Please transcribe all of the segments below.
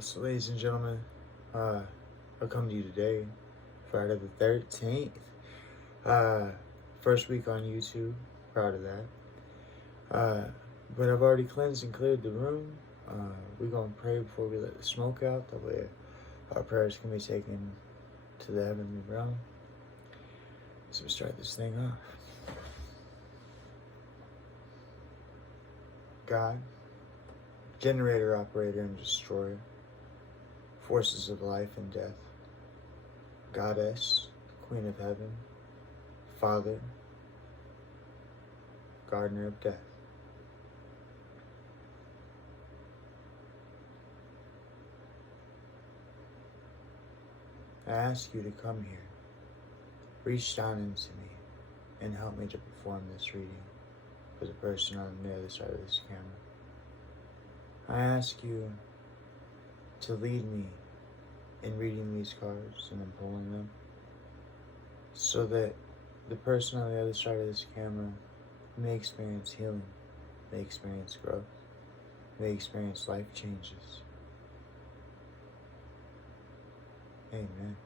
So, ladies and gentlemen, I come to you today, Friday the 13th. First week on YouTube, proud of that. But I've already cleansed and cleared the room. We're going to pray before we let the smoke out. That way our prayers can be taken to the heavenly realm. So we start this thing off. God, generator, operator, and destroyer, forces of life and death, Goddess, Queen of Heaven, Father, Gardener of Death. I ask you to come here, reach down into me, and help me to perform this reading for the person on the other side of this camera. I ask you to lead me in reading these cards and in pulling them, so that the person on the other side of this camera may experience healing, may experience growth, may experience life changes. Amen.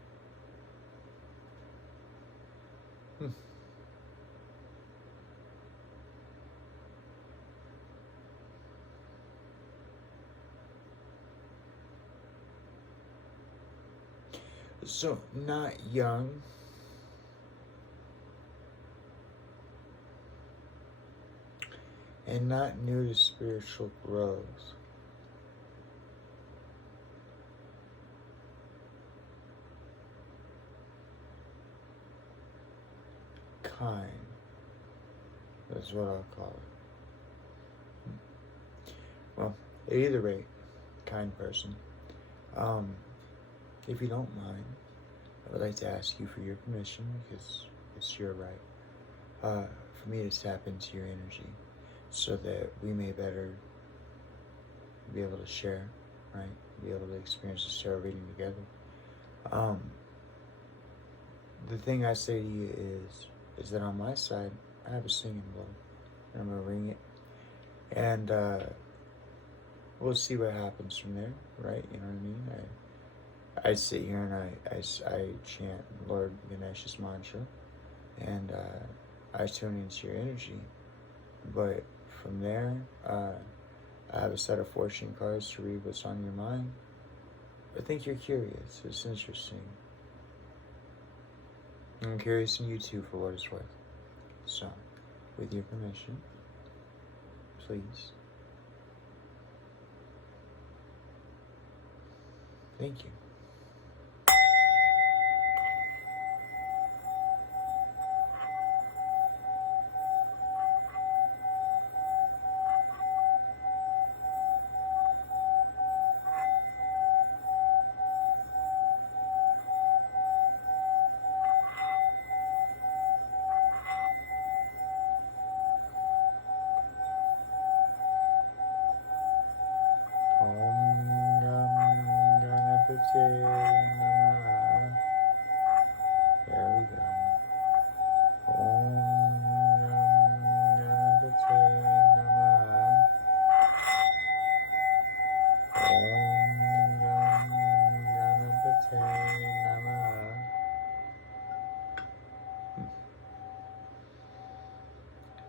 So, not young, and not new to spiritual growth. Kind. That's what I'll call it. Well, at either rate, kind person. If you don't mind, I would like to ask you for your permission, because it's your right, for me to tap into your energy so that we may better be able to share, right? Be able to experience this tarot reading together. The thing I say to you is that on my side, I have a singing bowl, and I'm going to ring it, and we'll see what happens from there, right? You know what I mean? I sit here and I chant Lord Ganesha's mantra, and I tune into your energy. But from there, I have a set of fortune cards to read what's on your mind. I think you're curious. It's interesting. I'm curious in you too, for what it's worth. So, with your permission, please. Thank you.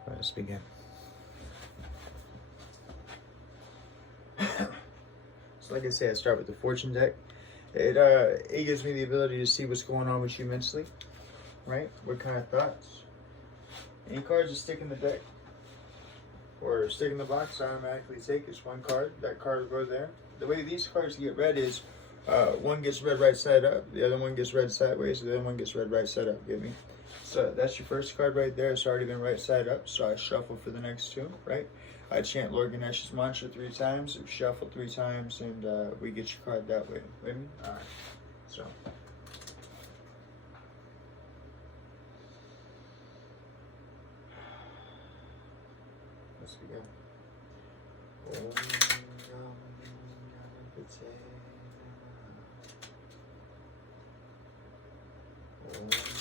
Let's begin. So like I say, I start with the fortune deck. It gives me the ability to see what's going on with you mentally, right? What kind of thoughts. Any cards that stick in the deck or stick in the box, I automatically take is one card. That card will go there. The way these cards get read is one gets read right side up, the other one gets read sideways, the other one gets read right side up. Get me? So that's your first card right there. It's already been right side up, so I shuffle for the next two, right? I chant Lord Ganesha's mantra 3 times, shuffle 3 times, and we get your card that way. With me? All right. So. Let's begin. Om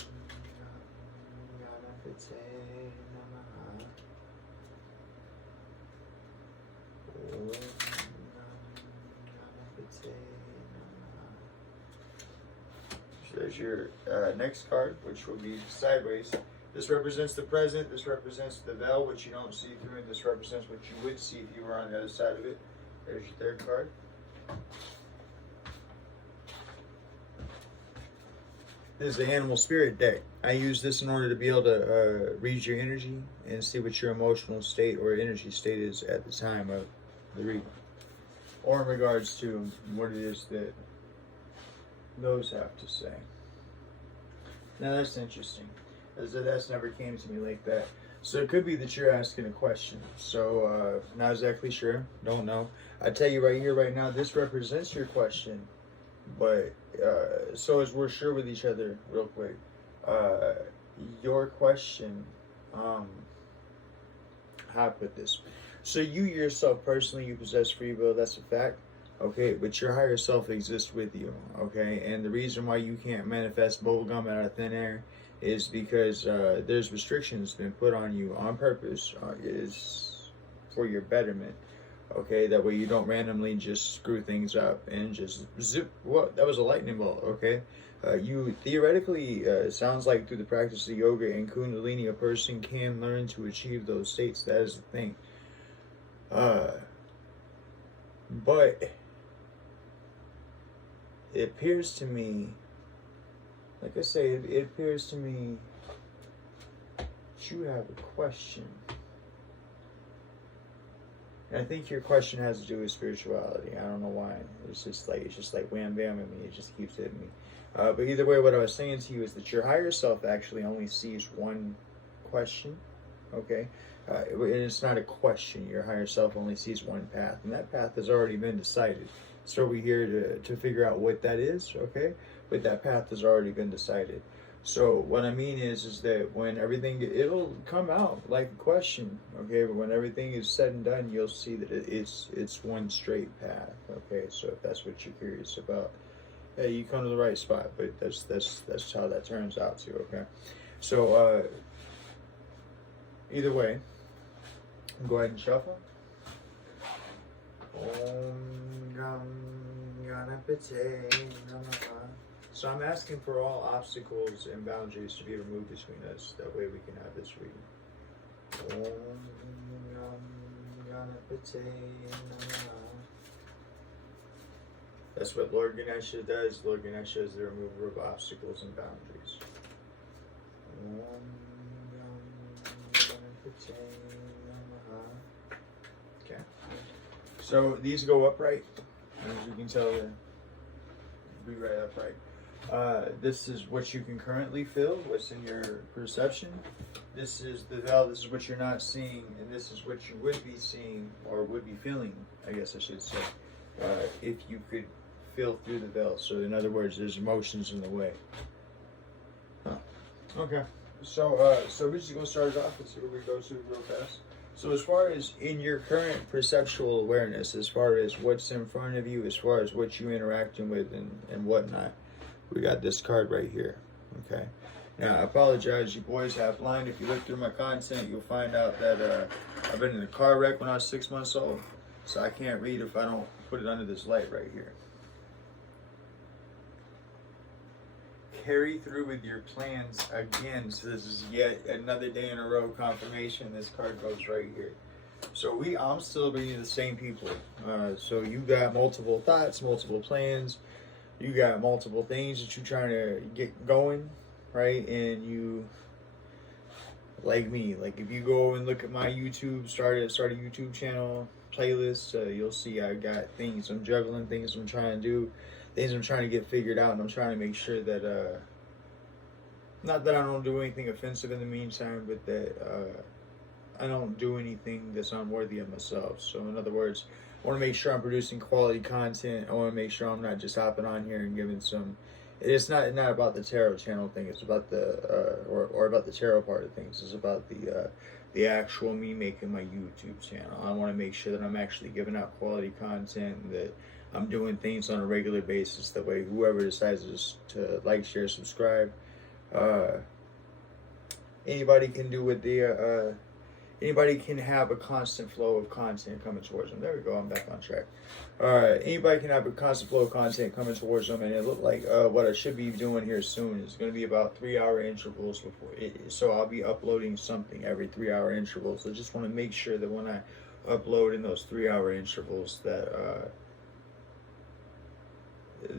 there's your next card, which will be sideways. This represents the present. This represents the veil, which you don't see through, and this represents what you would see if you were on the other side of it. There's your third card. This is the animal spirit deck. I use this in order to be able to read your energy and see what your emotional state or energy state is at the time of the reading, or in regards to what it is that those have to say. Now that's interesting. That's never came to me like that. So it could be that you're asking a question. So not exactly sure. Don't know. I tell you right here, right now, this represents your question. But so as we're sure with each other, real quick, your question, how I put this. So you yourself personally, you possess free will. That's a fact. Okay, but your higher self exists with you. Okay, and the reason why you can't manifest bubblegum out of thin air is because there's restrictions been put on you on purpose, is for your betterment. Okay, that way you don't randomly just screw things up and just zip. What? That was a lightning bolt. Okay, you theoretically sounds like through the practice of yoga and Kundalini, a person can learn to achieve those states. That is the thing. But it appears to me, like I say, it appears to me that you have a question. And I think your question has to do with spirituality. I don't know why. It's just like wham bam at me. It just keeps hitting me. But either way, what I was saying to you is that your higher self actually only sees one question. Okay? And it's not a question. Your higher self only sees one path. And that path has already been decided. So we're here to figure out what that is. Okay? But that path has already been decided. So what I mean is that when everything, it'll come out like a question, okay? But when everything is said and done, you'll see that it's one straight path, okay? So if that's what you're curious about, hey, you come to the right spot. But that's how that turns out too, okay? So either way, go ahead and shuffle. So I'm asking for all obstacles and boundaries to be removed between us. That way we can have this reading. That's what Lord Ganesha does. Lord Ganesha is the remover of obstacles and boundaries. Okay. So these go upright. As you can tell, be right upright. This is what you can currently feel, what's in your perception. This is the veil, this is what you're not seeing, and this is what you would be seeing, or would be feeling, I guess I should say, if you could feel through the veil. So in other words, there's emotions in the way. Okay, so we're just going to start it off. Let's see where we go to real fast. So as far as in your current perceptual awareness, as far as what's in front of you, as far as what you're interacting with and whatnot, we got this card right here, okay? Now, I apologize, you boys have blind. If you look through my content, you'll find out that I've been in a car wreck when I was 6 months old, so I can't read if I don't put it under this light right here. Carry through with your plans again. So this is yet another day in a row confirmation. This card goes right here. So I'm still being the same people. So you got multiple thoughts, multiple plans. You got multiple things that you're trying to get going, right? And you, like me, like if you go and look at my YouTube, start a YouTube channel playlist, you'll see I got things I'm juggling, things I'm trying to do, things I'm trying to get figured out, and I'm trying to make sure that not that I don't do anything offensive in the meantime, but that I don't do anything that's unworthy of myself. So in other words, I want to make sure I'm producing quality content. I want to make sure I'm not just hopping on here and giving some. It's not about the tarot channel thing. It's about the or about the tarot part of things. It's about the actual me making my YouTube channel. I want to make sure that I'm actually giving out quality content, and that I'm doing things on a regular basis. That way, whoever decides to like, share, subscribe, anybody can do what they Anybody can have a constant flow of content coming towards them. There we go. I'm back on track. All right. Anybody can have a constant flow of content coming towards them, and it looked like what I should be doing here soon is going to be about 3-hour intervals before. So I'll be uploading something every 3-hour intervals. I just want to make sure that when I upload in those 3-hour intervals that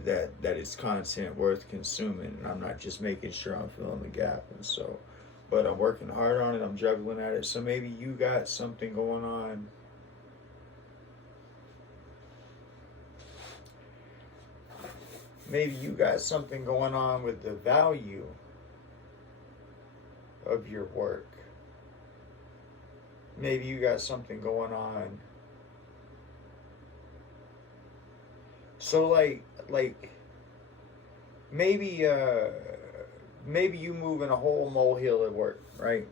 that it's content worth consuming, and I'm not just making sure I'm filling the gap. And so, but I'm working hard on it. I'm juggling at it. So maybe you got something going on. Maybe you got something going on with the value of your work. Maybe you got something going on. So like maybe maybe you move in a whole molehill at work, right?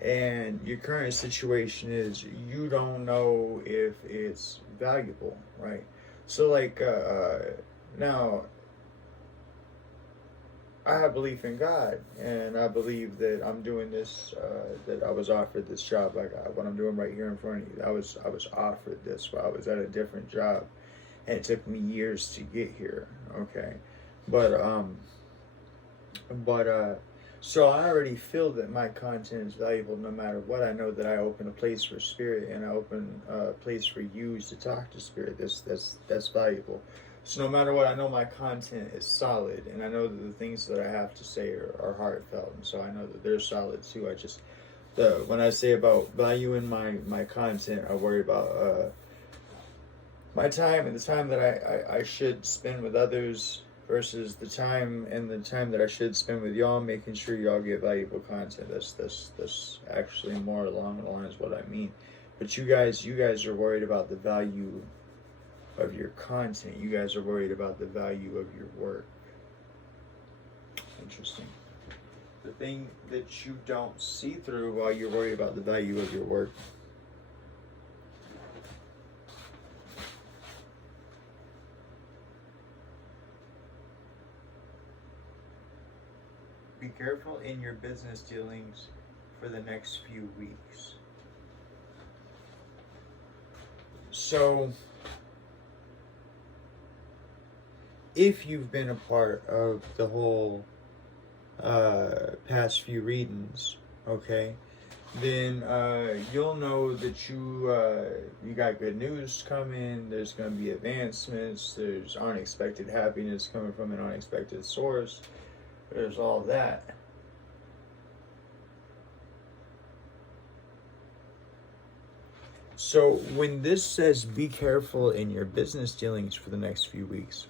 And your current situation is you don't know if it's valuable, right? So like now I have belief in God, and I believe that I'm doing this. That I was offered this job, like what I'm doing right here in front of you. I was offered this while I was at a different job, and it took me years to get here. Okay, but so I already feel that my content is valuable no matter what. I know that I open a place for spirit, and I open a place for you to talk to spirit. That's valuable. So no matter what, I know my content is solid, and I know that the things that I have to say are heartfelt, and so I know that they're solid too. I just, when I say about valuing my content, I worry about my time and the time that I should spend with others versus the time that I should spend with y'all, making sure y'all get valuable content. That's actually more along the lines of what I mean. But you guys are worried about the value of your content. You guys are worried about the value of your work. Interesting. The thing that you don't see through while you're worried about the value of your work. Be careful in your business dealings for the next few weeks. So, if you've been a part of the whole past few readings, okay, then you'll know that you got good news coming. There's going to be advancements. There's unexpected happiness coming from an unexpected source. There's all that. So when this says be careful in your business dealings for the next few weeks,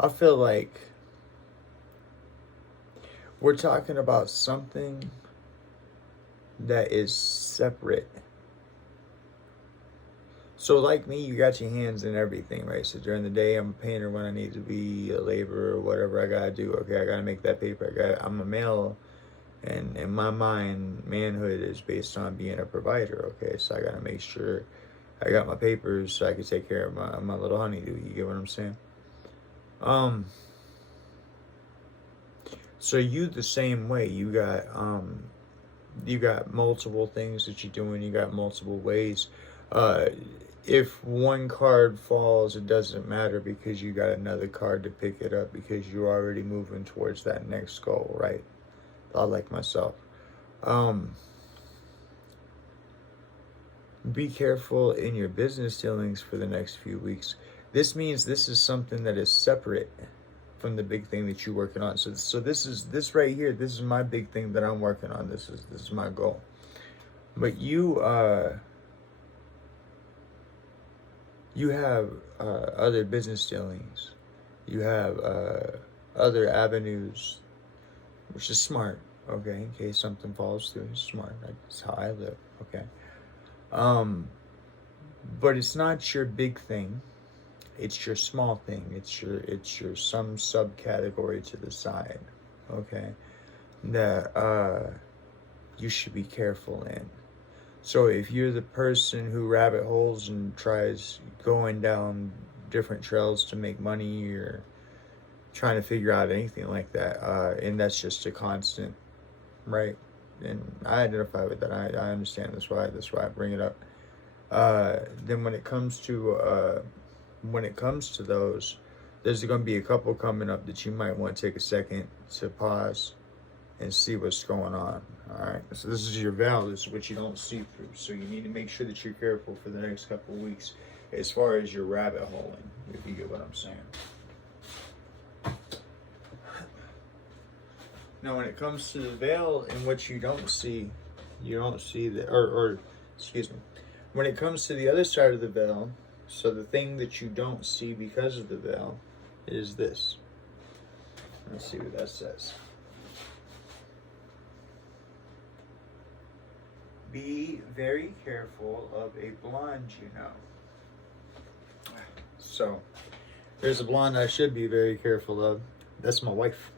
I feel like we're talking about something that is separate. So like me, you got your hands in everything, right? So during the day, I'm a painter when I need to be, a laborer, whatever I gotta do. Okay, I gotta make that paper. I'm a male, and in my mind, manhood is based on being a provider. Okay, so I gotta make sure I got my papers so I can take care of my little honeydew. You get what I'm saying? So you the same way. You got multiple things that you're doing. You got multiple ways. If one card falls, it doesn't matter because you got another card to pick it up because you're already moving towards that next goal, right? I like myself. Be careful in your business dealings for the next few weeks. This means this is something that is separate from the big thing that you're working on. So this right here. This is my big thing that I'm working on. This is my goal. But you have other business dealings. You have other avenues, which is smart. Okay, in case something falls through, it's smart. That's how I live. Okay. But it's not your big thing. It's your small thing. It's your some subcategory to the side. Okay. That you should be careful in. So if you're the person who rabbit holes and tries going down different trails to make money, or trying to figure out anything like that, and that's just a constant, right? And I identify with that. I understand. That's why I bring it up. Then when it comes to those, there's going to be a couple coming up that you might want to take a second to pause and see what's going on. All right. So this is your veil. This is what you don't see through. So you need to make sure that you're careful for the next couple of weeks as far as your rabbit holing, if you get what I'm saying. Now, when it comes to the veil and what you don't see that, or excuse me, when it comes to the other side of the veil, so the thing that you don't see because of the veil is this. Let's see what that says. Be very careful of a blonde, you know. So, there's a blonde I should be very careful of. That's my wife.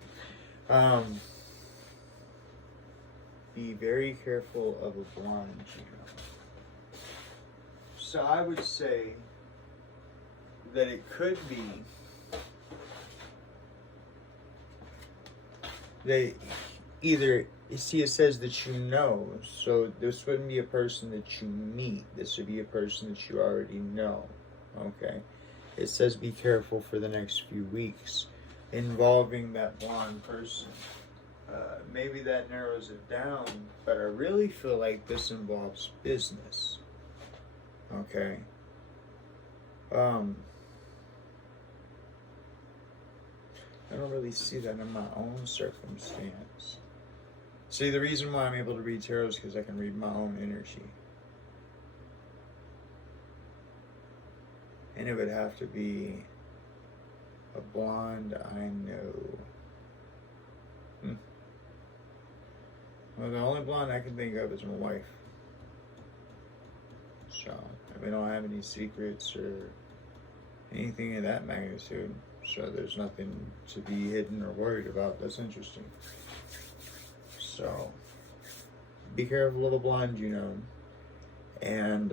Be very careful of a blonde, you know. So I would say that it could be that either, you see, it says that you know, so this wouldn't be a person that you meet. This would be a person that you already know. Okay? It says be careful for the next few weeks involving that blonde person. Maybe that narrows it down, but I really feel like this involves business. Okay? I don't really see that in my own circumstance. See, the reason why I'm able to read tarot is because I can read my own energy. And it would have to be a blonde I know. Well, the only blonde I can think of is my wife. So, we don't have any secrets or anything of that magnitude. So there's nothing to be hidden or worried about. That's interesting. So, be careful of a blonde, you know. And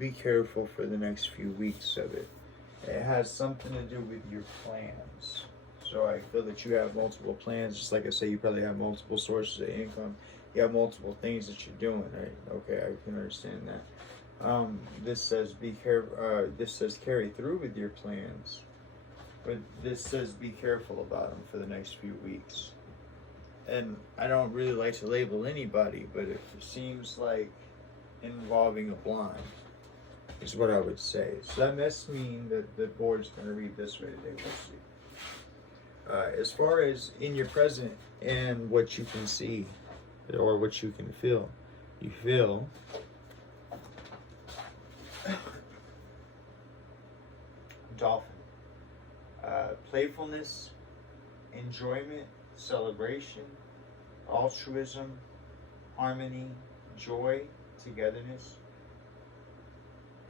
be careful for the next few weeks of it. It has something to do with your plans. So I feel that you have multiple plans. Just like I say, you probably have multiple sources of income. You have multiple things that you're doing, right? Okay, I can understand that. This says be careful. This says carry through with your plans, but this says be careful about them for the next few weeks. And I don't really like to label anybody, but it seems like involving a blonde is what I would say. So that must mean that the board's going to read this way today. We'll see. As far as in your present and what you can see or what you can feel, you feel dolphin. Playfulness, enjoyment, celebration, altruism, harmony, joy, togetherness,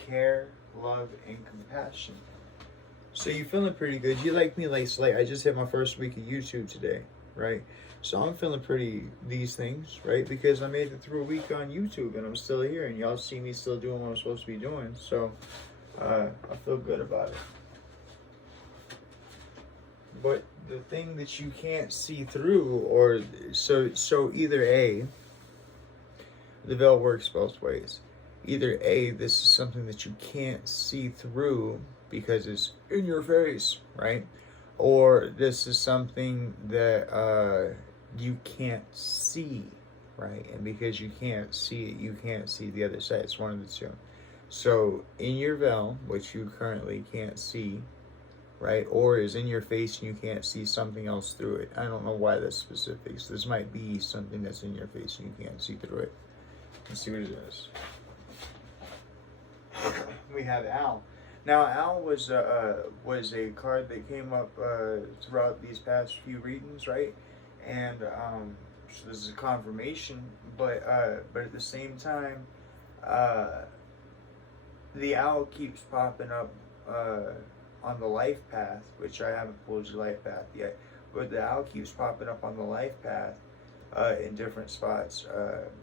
care, love, and compassion. So you're feeling pretty good. You like me like I just hit my first week of YouTube today, right? So I'm feeling pretty these things, right? Because I made it through a week on YouTube and I'm still here and y'all see me still doing what I'm supposed to be doing. So I feel good about it. But the thing that you can't see through, or so either A, the veil works both ways. Either A, this is something that you can't see through because it's in your face, right? Or this is something that you can't see, right? And because you can't see it, you can't see the other side. It's one of the two. So in your veil, which you currently can't see, right? Or is in your face and you can't see something else through it. I don't know why that's specific. So this might be something that's in your face and you can't see through it. Let's see what it is. We have Owl. Now, Owl was a card that came up throughout these past few readings, right? And so this is a confirmation, but at the same time, the owl keeps popping up on the life path, which I haven't pulled your life path yet, but the owl keeps popping up on the life path in different spots,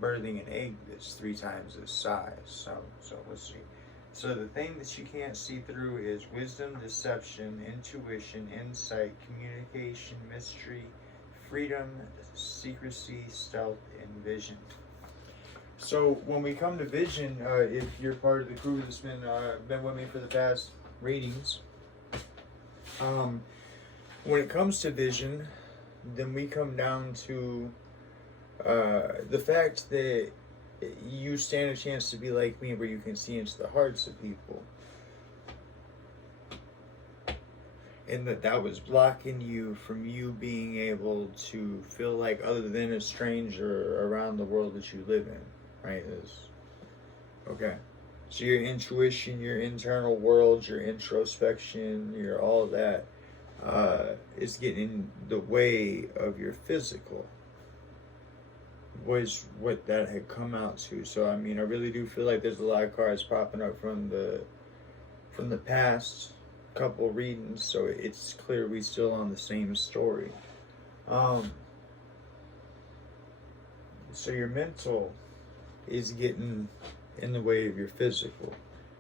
birthing an egg that's 3 times its size. So we'll see. So the thing that you can't see through is wisdom, deception, intuition, insight, communication, mystery, freedom, secrecy, stealth, and vision. So when we come to vision, if you're part of the crew that's been with me for the past readings, when it comes to vision, then we come down to the fact that you stand a chance to be like me, where you can see into the hearts of people, and that was blocking you from you being able to feel like other than a stranger around the world that you live in, right? Okay. So your intuition, your internal world, your introspection, your all of that is getting in the way of your physical, was what that had come out to. So I mean, I really do feel like there's a lot of cards popping up from the past couple readings, so it's clear we still on the same story. So your mental is getting in the way of your physical.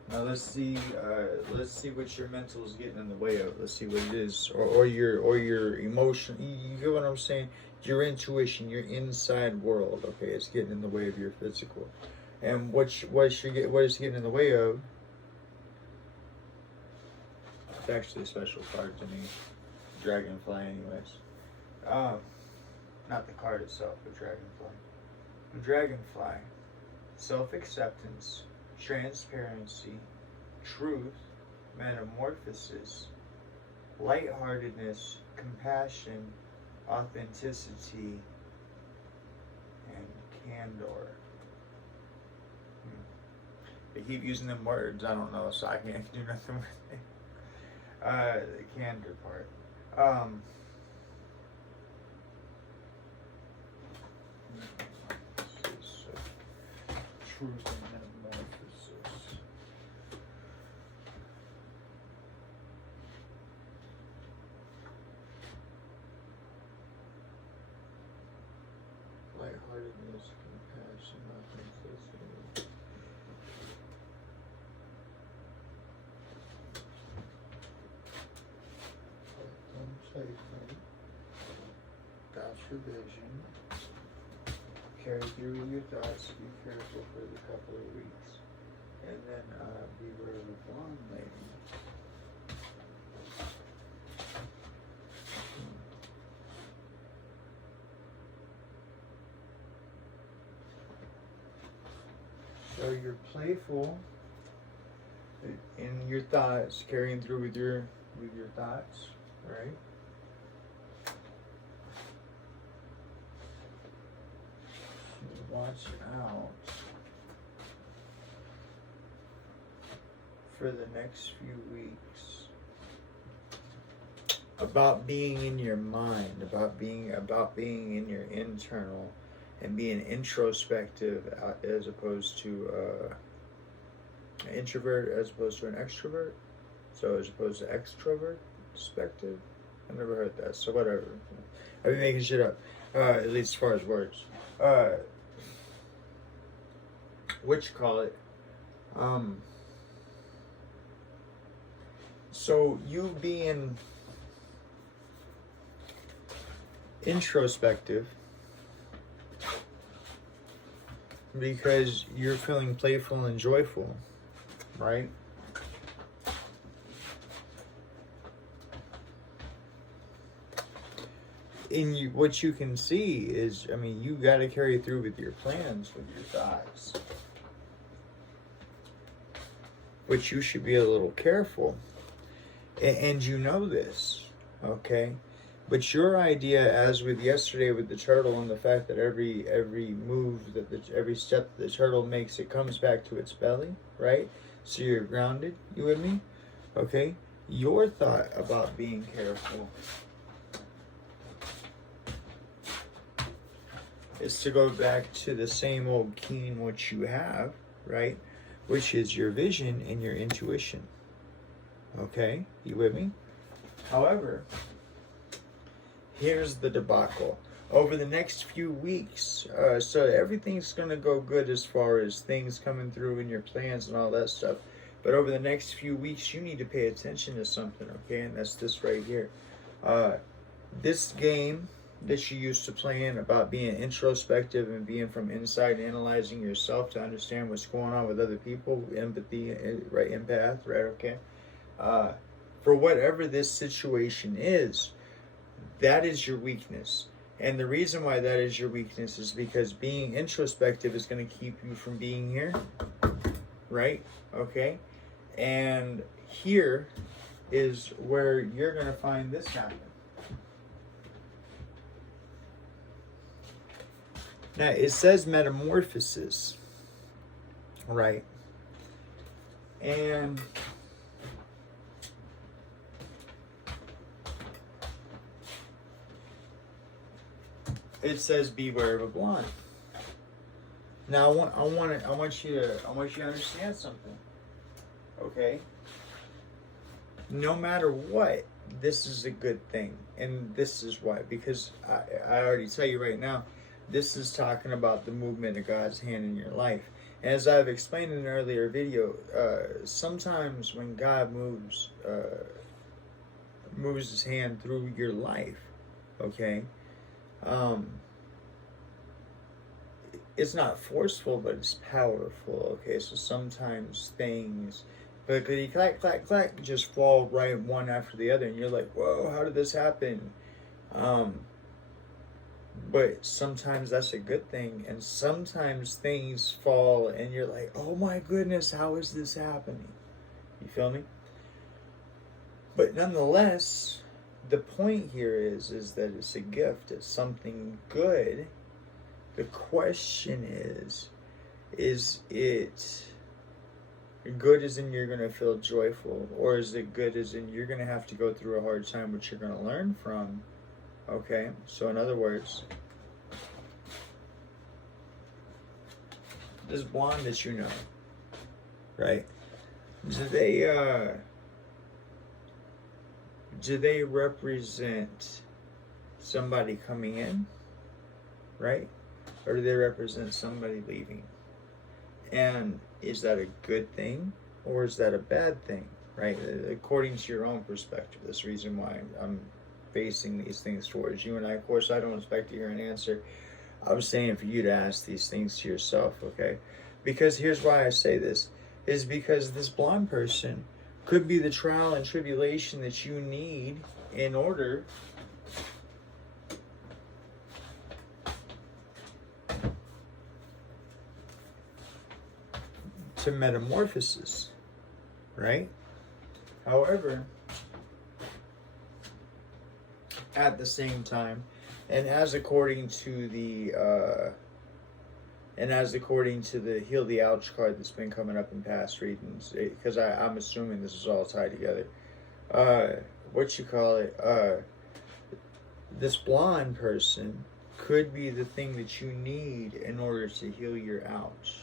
Now let's see what your mental is getting in the way of. Let's see what it is, or your emotion. You get what I'm saying? Your intuition, your inside world. Okay, it's getting in the way of your physical. And what it's getting in the way of? It's actually a special card to me. Dragonfly, anyways. Not the card itself, but dragonfly. The dragonfly. Self-acceptance, transparency, truth, metamorphosis, lightheartedness, compassion, authenticity, and candor. They keep using them words, I don't know, so I can't do nothing with it. The candor part. Truth and metamorphosis. Lightheartedness, compassion, authenticity. That's your vision. Carry through with your thoughts, be careful for the couple of weeks. And then beware of the blonde lady. So you're playful in your thoughts, carrying through with your thoughts, right? Watch out for the next few weeks about being in your mind, about being in your internal, and being introspective as opposed to an introvert as opposed to an extrovert. So as opposed to extrovert perspective. I never heard that. So whatever. I've been making shit up. At least as far as words. So you being introspective because you're feeling playful and joyful, right? What you can see is, I mean, you got to carry through with your plans, with your thoughts. But you should be a little careful. And you know this, okay? But your idea, as with yesterday with the turtle, and the fact that every move, every step that the turtle makes, it comes back to its belly, right? So you're grounded, you with me? Okay? Your thought about being careful is to go back to the same old keen which you have, right? Which is your vision and your intuition. Okay? You with me? However, here's the debacle. Over the next few weeks, so everything's going to go good as far as things coming through in your plans and all that stuff. But over the next few weeks, you need to pay attention to something, okay? And that's this right here. This game that you used to play in about being introspective and being from inside, analyzing yourself to understand what's going on with other people, empathy, right? Empath, right? Okay. For whatever this situation is, that is your weakness. And the reason why that is your weakness is because being introspective is going to keep you from being here, right? Okay. And here is where you're going to find this happen. Now, it says metamorphosis, right? And it says beware of a blonde. Now, I want you to understand something. Okay? No matter what, this is a good thing. And this is why. Because I already tell you right now, this is talking about the movement of God's hand in your life. As I've explained in an earlier video, sometimes when God moves his hand through your life, okay, it's not forceful, but it's powerful, okay? So sometimes things, clickety clack, clack, clack, just fall right one after the other, and you're like, whoa, how did this happen? But sometimes that's a good thing, and sometimes things fall and you're like, oh my goodness, how is this happening? You feel me? But nonetheless, the point here is that it's a gift, it's something good. The question is it good as in you're going to feel joyful, or is it good as in you're going to have to go through a hard time, which you're going to learn from? Okay, so in other words, this blonde that you know, right? Do they represent somebody coming in, right? Or do they represent somebody leaving? And is that a good thing or is that a bad thing, right? According to your own perspective. That's the reason why I'm facing these things towards you. And of course, I don't expect to hear an answer. I'm saying for you to ask these things to yourself, okay? Because here's why I say this, is because this blonde person could be the trial and tribulation that you need in order to metamorphosis, right? However, at the same time, and as according to the heal the ouch card that's been coming up in past readings, because I'm assuming this is all tied together. This blonde person could be the thing that you need in order to heal your ouch.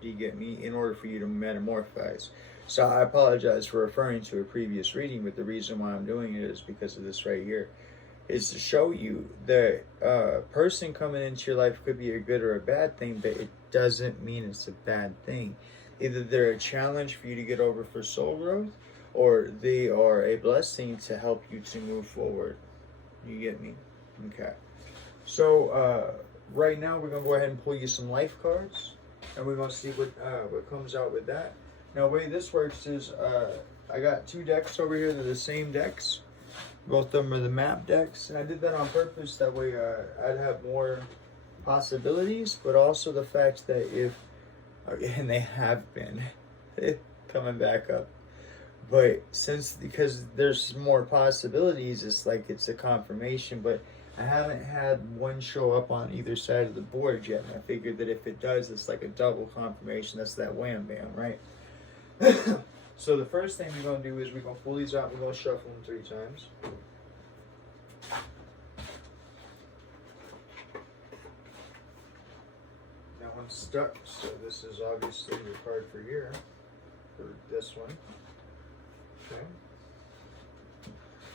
Do you get me? In order for you to metamorphose. So I apologize for referring to a previous reading, but the reason why I'm doing it is because of this right here. Is to show you that person coming into your life could be a good or a bad thing, but it doesn't mean it's a bad thing. Either they're a challenge for you to get over for soul growth, or they are a blessing to help you to move forward. You get me? Okay. So right now we're going to go ahead and pull you some life cards, and we're going to see what comes out with that. Now the way this works is I got two decks over here. They're the same decks. Both of them are the map decks, and I did that on purpose. That way I'd have more possibilities, but also the fact that and they have been coming back up, but because there's more possibilities, it's like it's a confirmation, but I haven't had one show up on either side of the board yet, and I figured that if it does, it's like a double confirmation. That's that wham bam, right? So the first thing we're going to do is we're going to pull these out. We're going to shuffle them 3 times. That one's stuck, so this is obviously your card for here, for this one. Okay.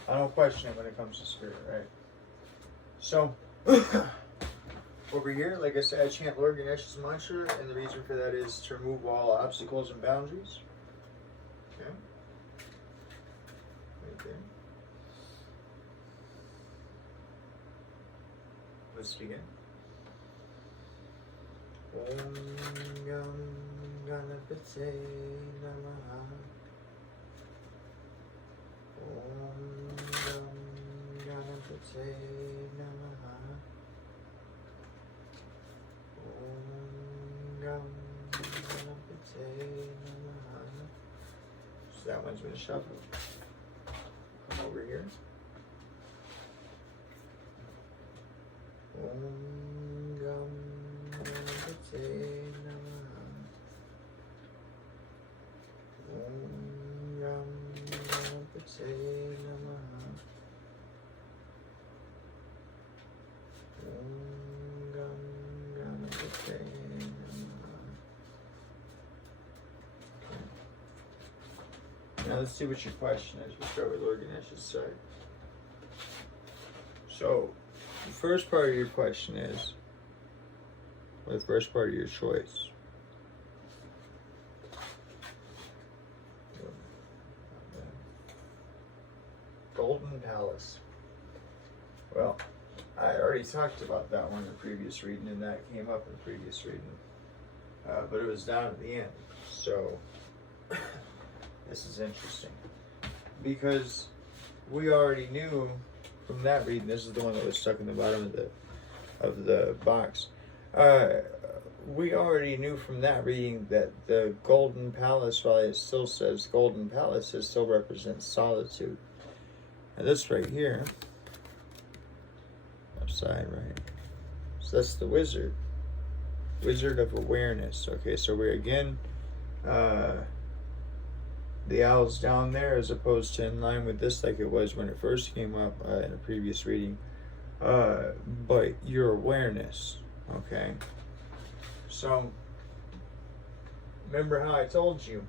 I don't question it when it comes to spirit, right? So, over here, like I said, I chant Lord Ganesh's mantra, and the reason for that is to remove all obstacles and boundaries. Okay. Right there. Let's begin. Om Gam Ganapate Namaha. Om Gam Ganapate Namaha. Om Gam Ganapate Namaha. So that one's been shuffled. Come over here. Om Gam Ganapate Namaha. Om Gam Ganapate Namaha. Om Gam Ganapate Namaha. Okay. Now let's see what your question is. We'll start with Lord Ganesh's side. So, the first part of your question is, or the first part of your choice. Golden Palace. Well, I already talked about that one in the previous reading, and that came up in the previous reading. But it was down at the end. So, this is interesting. Because we already knew from that reading, this is the one that was stuck in the bottom of the box. We already knew from that reading that the Golden Palace, while it still says Golden Palace, it still represents solitude. And this right here, upside right, so that's the wizard of awareness. Okay, so we're again, the owl's down there as opposed to in line with this like it was when it first came up in a previous reading. But your awareness, okay? So, remember how I told you,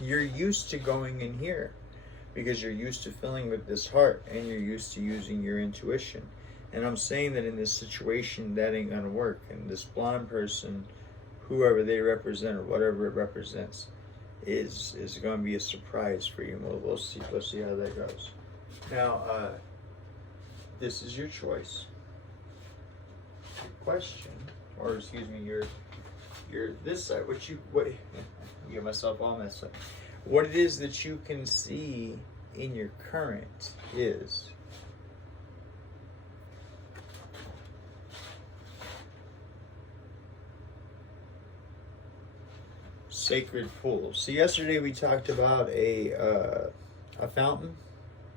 you're used to going in here because you're used to filling with this heart and you're used to using your intuition. And I'm saying that in this situation, that ain't gonna work. And this blonde person, whoever they represent or whatever it represents, is going to be a surprise for you. We'll see how that goes. Now, this is your choice. Your question, or excuse me, your this side. What? I get myself all messed up. What it is that you can see in your current is sacred pool. So yesterday we talked about a fountain,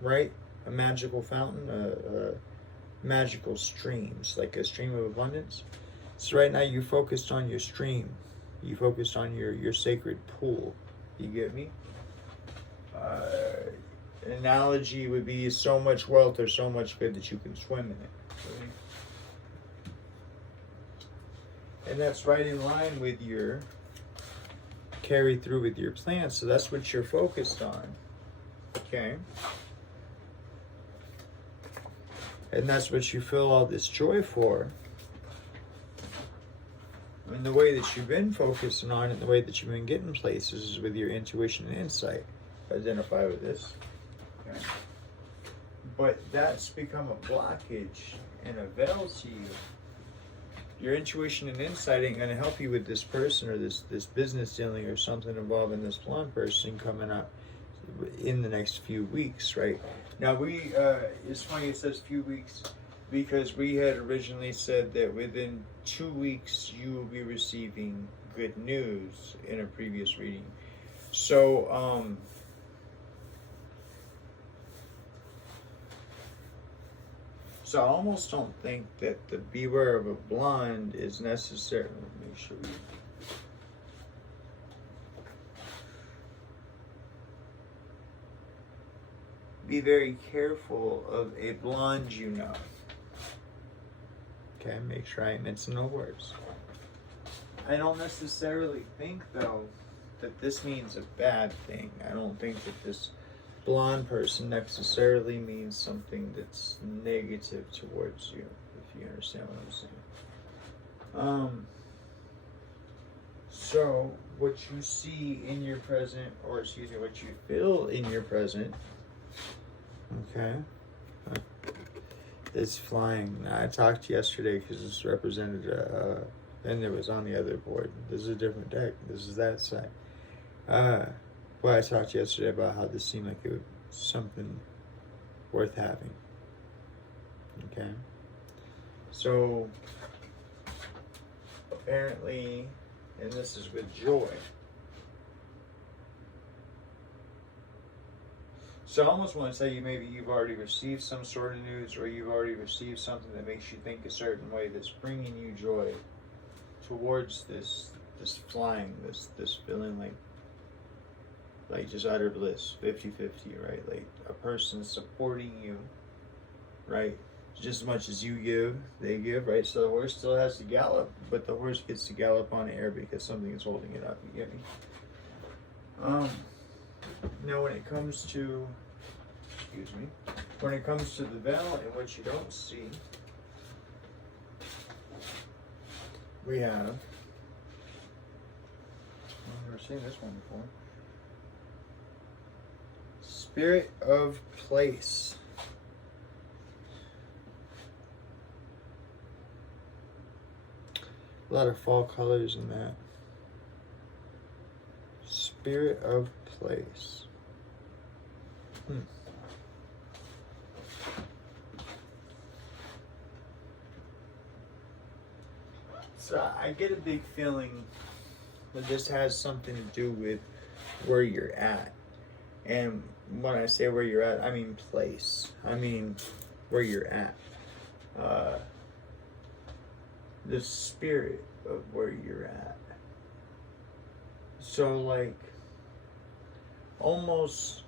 right? A magical fountain, magical streams, like a stream of abundance. So right now you focused on your stream. You focused on your sacred pool. You get me? An analogy would be so much wealth or so much good that you can swim in it. Right? And that's right in line with your carry through with your plan. So that's what you're focused on. Okay? And that's what you feel all this joy for. And the way that you've been focusing on it, the way that you've been getting places is with your intuition and insight. Identify with this. Okay. But that's become a blockage and a veil to you. Your intuition and insight ain't going to help you with this person or this business dealing or something involving this blonde person coming up in the next few weeks, right? Now it's funny it says few weeks because we had originally said that within 2 weeks you will be receiving good news in a previous reading. So, So I almost don't think that the beware of a blonde is necessary. Let me make sure be very careful of a blonde you know. Okay, make sure I ain't mincing no words. I don't necessarily think though that this means a bad thing. I don't think that this blonde person necessarily means something that's negative towards you, if you understand what I'm saying. So what you see in your present, or excuse me, what you feel in your present, okay, is flying. Now, I talked yesterday because this represented, and it was on the other board. This is a different deck. This is that side. Well, I talked yesterday about how this seemed like it was something worth having. Okay. So, apparently, and this is with joy. So I almost want to say maybe you've already received some sort of news, or you've already received something that makes you think a certain way that's bringing you joy towards this flying, this feeling like just utter bliss, 50-50, right? Like a person supporting you, right? Just as much as you give, they give, right? So the horse still has to gallop, but the horse gets to gallop on air because something is holding it up. You get me? Now when it comes to, when it comes to the veil and what you don't see, we have, I've never seen this one before. Spirit of place. A lot of fall colors in that. Spirit of place. So I get a big feeling that this has something to do with where you're at. And when I say where you're at, I mean place. I mean where you're at. The spirit of where you're at. So like almost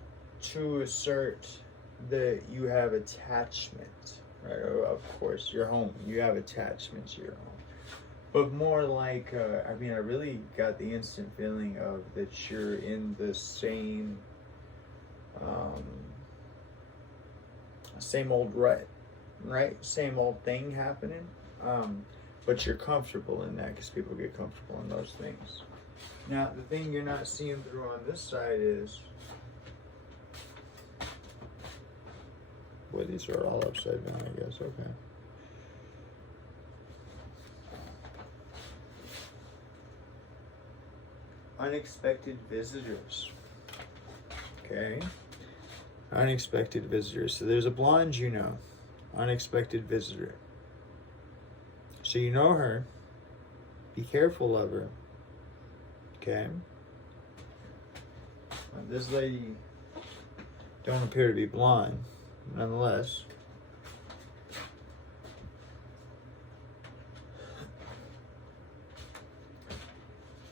to assert that you have attachment, right? Of course, your home. You have attachment to your home. But more like, I really got the instant feeling of that you're in the same old rut, right? Same old thing happening. But you're comfortable in that because people get comfortable in those things. Now, the thing you're not seeing through on this side is, boy, these are all upside down, I guess. Okay. Unexpected visitors. Okay. Unexpected visitors. So there's a blonde, unexpected visitor. So you know her. Be careful of her. Okay. This lady don't appear to be blonde, nonetheless.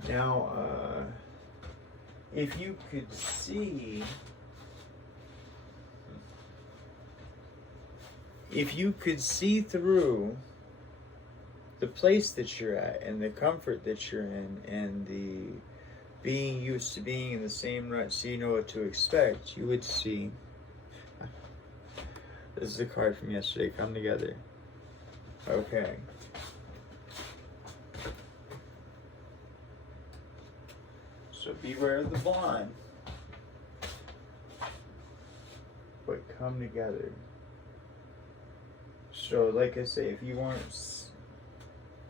Now, if you could see, through the place that you're at and the comfort that you're in and the being used to being in the same rut so you know what to expect, you would see, this is a card from yesterday, come together. Okay. So beware of the blonde, but come together. So like I say, if you weren't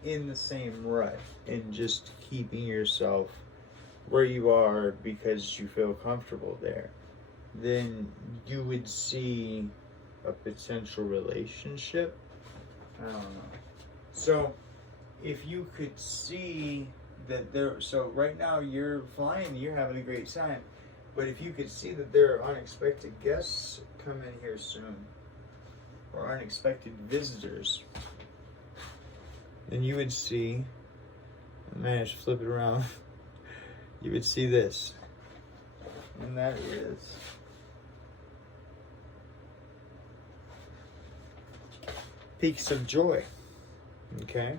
in the same rut and just keeping yourself where you are because you feel comfortable there, then you would see a potential relationship. I don't know. So if you could see that there, so right now you're flying, you're having a great time, but if you could see that there are unexpected guests coming here soon, or unexpected visitors, then you would see, I managed to flip it around, you would see this, and that is peaks of joy. Okay,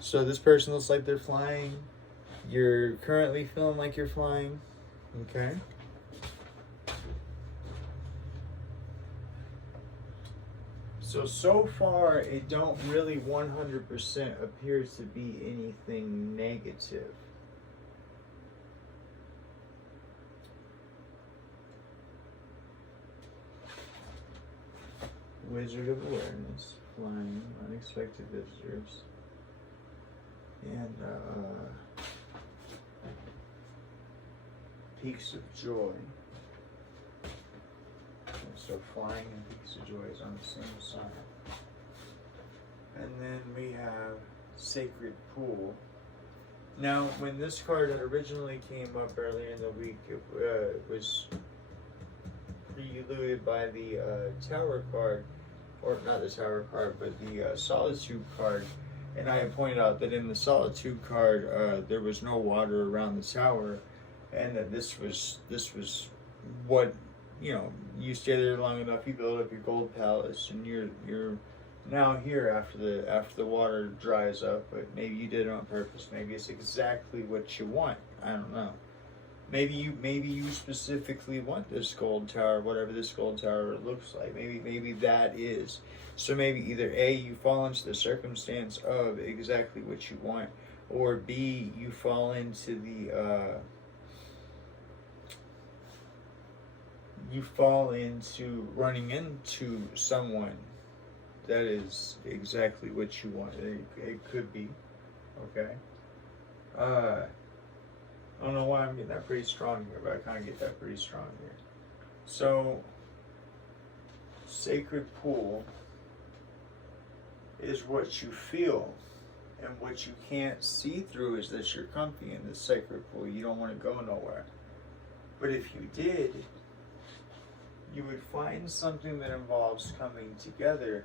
so this person looks like they're flying. You're currently feeling like you're flying. Okay. So far, it don't really 100% appears to be anything negative. Wizard of Awareness, flying, unexpected visitors, and Peaks of Joy. So flying and Peaks of Joy is on the same side. And then we have Sacred Pool. Now, when this card originally came up earlier in the week, it was preluded by the Tower card, or not the Tower card, but the Solitude card. And I had pointed out that in the Solitude card, there was no water around the tower, and that this was what, you know, you stay there long enough, you build up your gold palace, and you're now here after the water dries up. But maybe you did it on purpose. Maybe it's exactly what you want. I don't know. Maybe you specifically want this gold tower, whatever this gold tower looks like. Maybe that is. So maybe either A, you fall into the circumstance of exactly what you want, or B, you fall into the running into someone that is exactly what you want. It could be. Okay. I don't know why I'm getting that pretty strong here, but I kind of get that pretty strong here. So, Sacred Pool is what you feel, and what you can't see through is that you're comfy in this sacred pool. You don't want to go nowhere. But if you did, you would find something that involves coming together.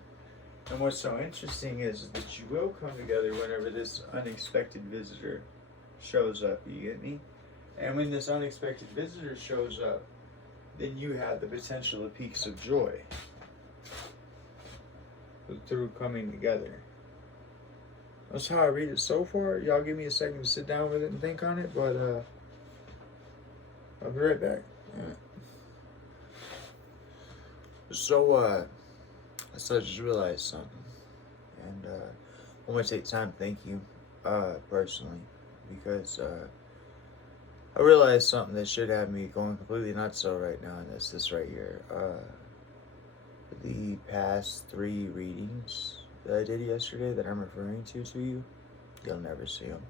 And what's so interesting is that you will come together whenever this unexpected visitor shows up. You get me? And when this unexpected visitor shows up, then you have the potential of Peaks of Joy through coming together. That's how I read it so far. Y'all give me a second to sit down with it and think on it, but I'll be right back. Yeah. So I just realized something, and I want to take time to thank you personally, because I realized something that should have me going completely nuts right now, and that's this right here. The past 3 readings that I did yesterday that I'm referring to you, you'll never see them.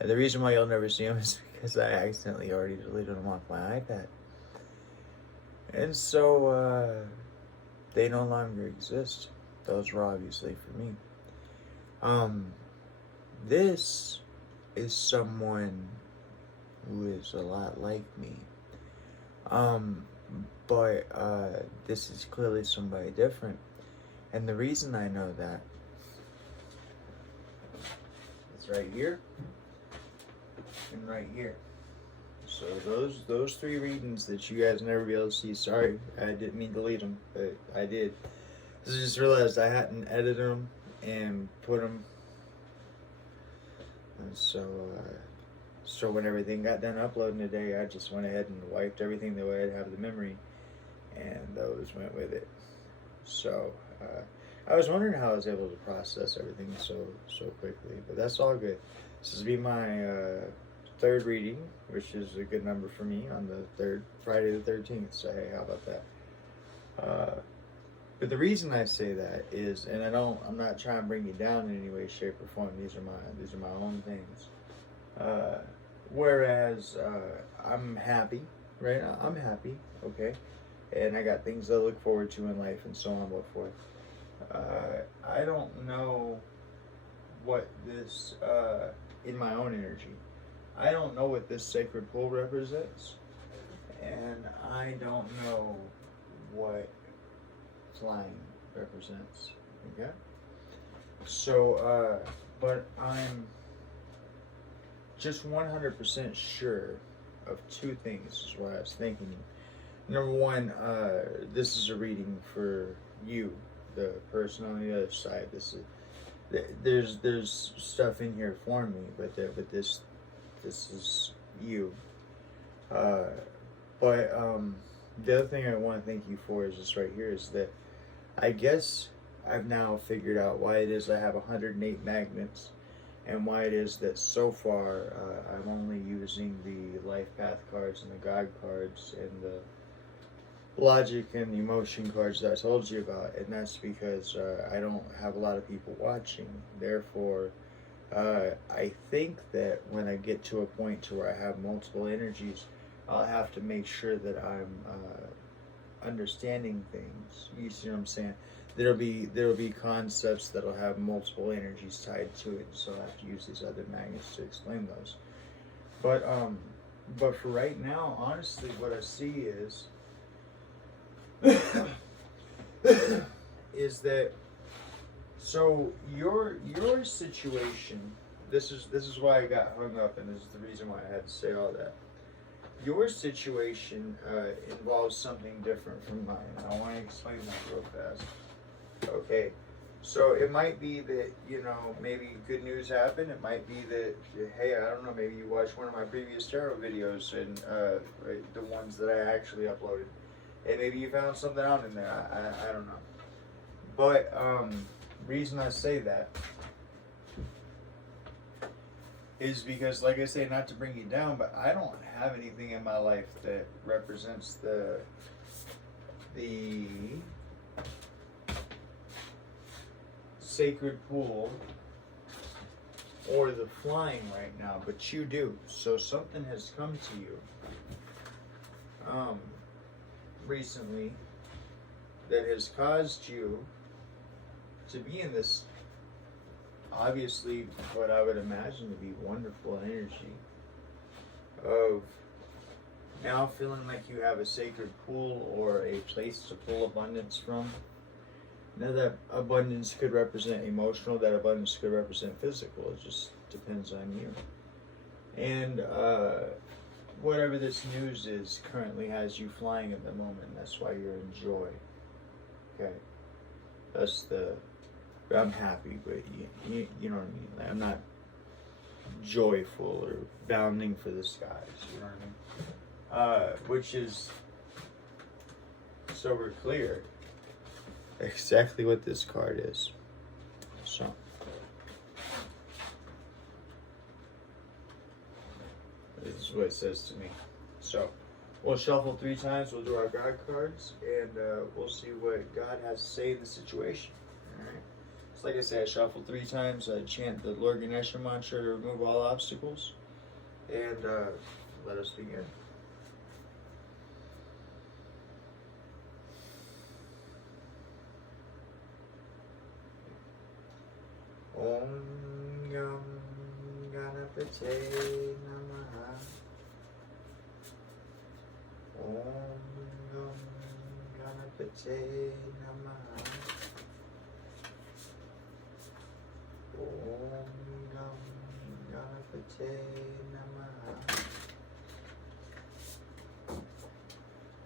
And the reason why you'll never see them is because I accidentally already deleted them off my iPad. And so, they no longer exist. Those were obviously for me. This is someone who is a lot like me. But this is clearly somebody different. And the reason I know that is right here and right here. So those 3 readings that you guys never be able to see, sorry, I didn't mean to delete them, but I did. I just realized I hadn't edited them and put them. And so when everything got done uploading today, I just went ahead and wiped everything the way I'd have the memory, and those went with it. So I was wondering how I was able to process everything so quickly, but that's all good. This will be my 3rd reading, which is a good number for me on the 3rd Friday the 13th. So hey, how about that? But the reason I say that is, and I'm not trying to bring you down in any way, shape, or form. These are my own things. Whereas I'm happy, right? I'm happy, okay, and I got things I look forward to in life, and so on and so forth. I don't know what this in my own energy. I don't know what this sacred pool represents, and I don't know what flying represents. Okay, so but I'm just 100% sure of 2 things is what I was thinking. Number 1, this is a reading for you, the person on the other side. There's stuff in here for me, but this is you. But the other thing I want to thank you for is this right here, is that I guess I've now figured out why it is I have 108 magnets, and why it is that so far I'm only using the life path cards and the God cards and logic and emotion cards that I told you about, and that's because I don't have a lot of people watching. Therefore, I think that when I get to a point to where I have multiple energies, I'll have to make sure that I'm understanding things. You see what I'm saying? There'll be concepts that'll have multiple energies tied to it, so I have to use these other magnets to explain those. But for right now, honestly, what I see is that, so your situation. This is why I got hung up, and this is the reason why I had to say all that. Your situation involves something different from mine. I want to explain that real fast. Okay, so it might be that, maybe good news happened. It might be that, hey, I don't know, maybe you watched one of my previous tarot videos, and the ones that I actually uploaded, and maybe you found something out in there. I don't know. But reason I say that is because, like I say, not to bring you down, but I don't have anything in my life that represents the sacred pool or the flying right now, but you do. So something has come to you recently that has caused you to be in this, obviously, what I would imagine to be wonderful energy of now feeling like you have a sacred pool or a place to pull abundance from. Now, that abundance could represent emotional, that abundance could represent physical. It just depends on you. And whatever this news is currently has you flying at the moment. That's why you're in joy. Okay? I'm happy, but you know what I mean? Like, I'm not joyful or bounding for the skies. You know what I mean? Which is, so we're clear, exactly what this card is. So, this is what it says to me. So, we'll shuffle 3 times, we'll do our God cards, and we'll see what God has to say in the situation. Alright? So like I said, I shuffle 3 times, I chant the Lord Ganesha mantra to remove all obstacles, and let us begin. Om Gam Ganapate Namaha. Om Gam Ganapate Namaha. Om Gam Ganapate Namaha.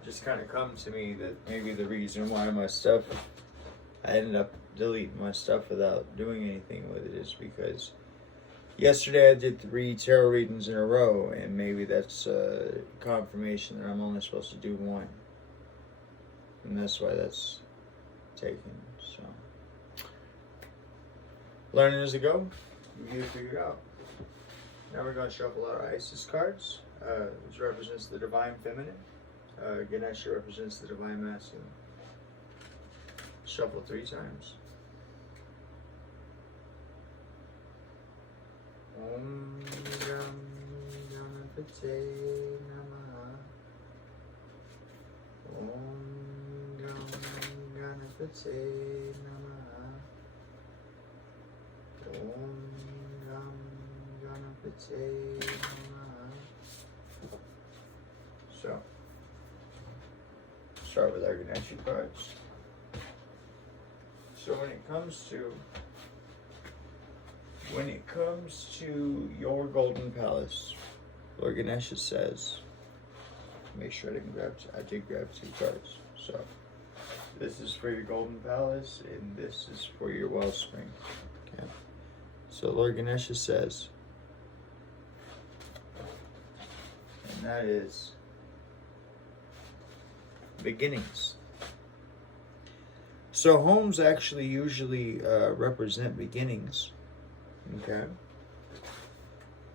Just kind of come to me that maybe the reason why I ended up deleting my stuff without doing anything with it is because yesterday I did 3 tarot readings in a row, and maybe that's confirmation that I'm only supposed to do 1. And that's why that's taken. So, learning as I go, you figure it out. Now we're going to shuffle out our Isis cards, which represents the divine feminine. Ganesha represents the divine masculine. Shuffle 3 times. Om Gam Ganapate Namaha. Om Gam Ganapate Namaha. Om Gam Ganapate Namaha. So, start with our Ganesha cards. So when it comes to your golden palace, Lord Ganesha says, make sure I did grab 2 cards. So this is for your golden palace, and this is for your wellspring. Okay. So Lord Ganesha says, and that is beginnings. So homes actually usually represent beginnings, okay?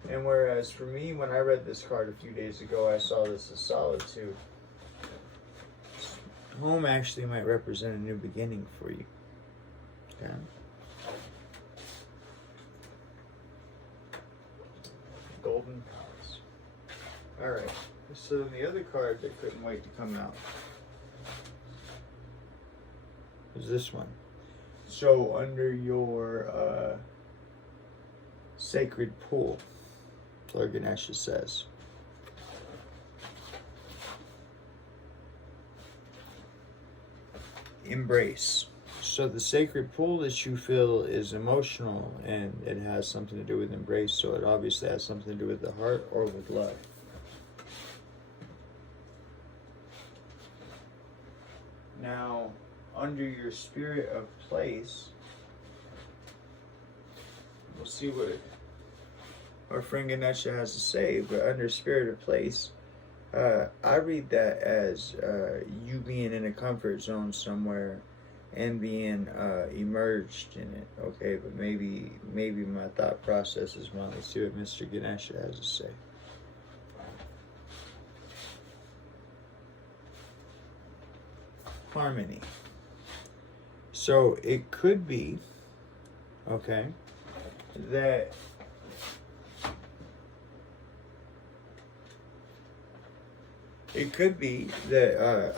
And whereas for me, when I read this card a few days ago, I saw this as solitude. home actually might represent a new beginning for you. Okay? Golden Palace. Alright, so then the other card that couldn't wait to come out is this one. So under your sacred pool, Lord Ganesha says, embrace. So the sacred pool that you feel is emotional, and it has something to do with embrace, so it obviously has something to do with the heart or with love. Now, under your spirit of place, we'll see what our friend Ganesha has to say, but under spirit of place, I read that as you being in a comfort zone somewhere and being immersed in it. Okay, but maybe my thought process is wrong. Let's see what Mr. Ganesha has to say. Harmony. So it could be, okay, that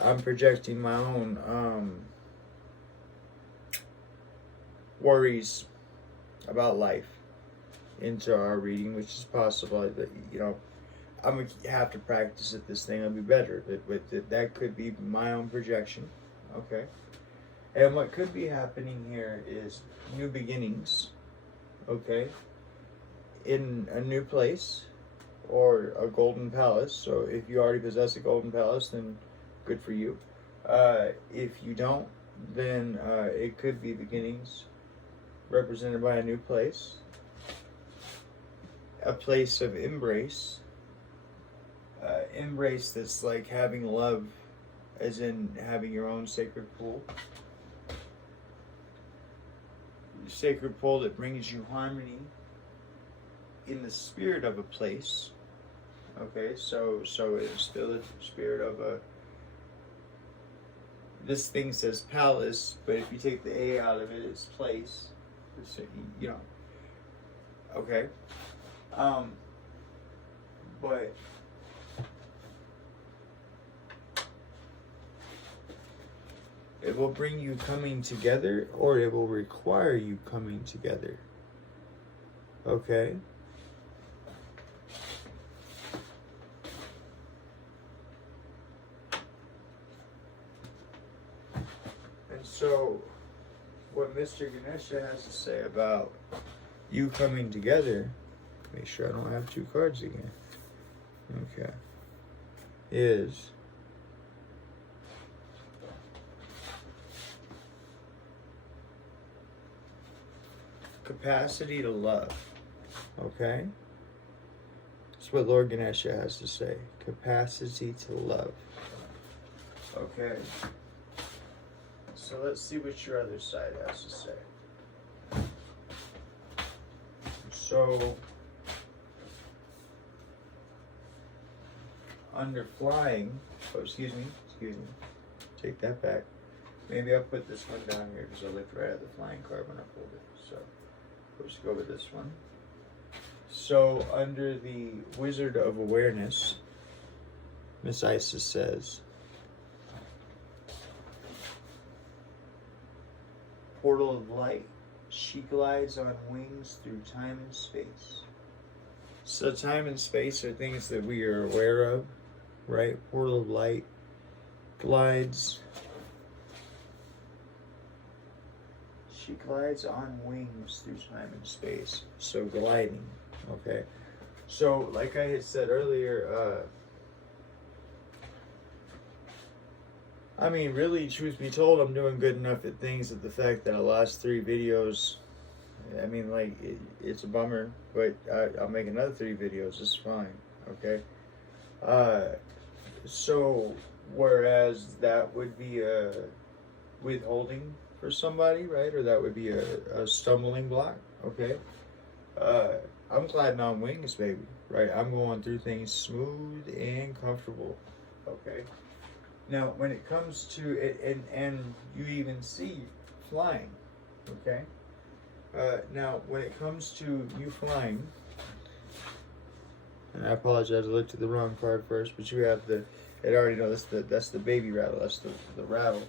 I'm projecting my own worries about life into our reading, which is possible. That, you know, I'm gonna have to practice at this thing. I'll be better. But that could be my own projection. Okay. And what could be happening here is new beginnings. Okay. In a new place or a golden palace. So if you already possess a golden palace, then good for you. If you don't, then it could be beginnings represented by a new place. A place of embrace. Embrace that's like having love, as in having your own sacred pool. Sacred pool that brings you harmony in the spirit of a place. Okay, so it's still the spirit of a. This thing says palace, but if you take the A out of it, it's place. You know. Okay. But it will bring you coming together, or it will require you coming together. Okay? And so, what Mr. Ganesha has to say about you coming together, make sure I don't have two cards again. Okay. Is capacity to love. Okay? That's what Lord Ganesha has to say. Capacity to love. Okay. So let's see what your other side has to say. So, under flying, excuse me, take that back. Maybe I'll put this one down here because I looked right at the flying card when I pulled it. So, we'll just go with this one. So, under the Wizard of Awareness, Miss Isis says, portal of light. She glides on wings through time and space. So time and space are things that we are aware of, right? Portal of light glides. She glides on wings through time and space. So gliding, okay? So like I had said earlier, I mean, really, truth be told, I'm doing good enough at things that the fact that I lost 3 videos, I mean, like, it's a bummer, but I'll make another 3 videos. It's fine, okay? So, whereas that would be a withholding for somebody, right? Or that would be a stumbling block, okay? I'm gliding on wings, baby, right? I'm going through things smooth and comfortable, okay? Now, when it comes to it, and you even see flying, okay? Now, when it comes to you flying, and I apologize, I looked at the wrong card first, but you have the, it already know that's the baby rattle, that's the rattle.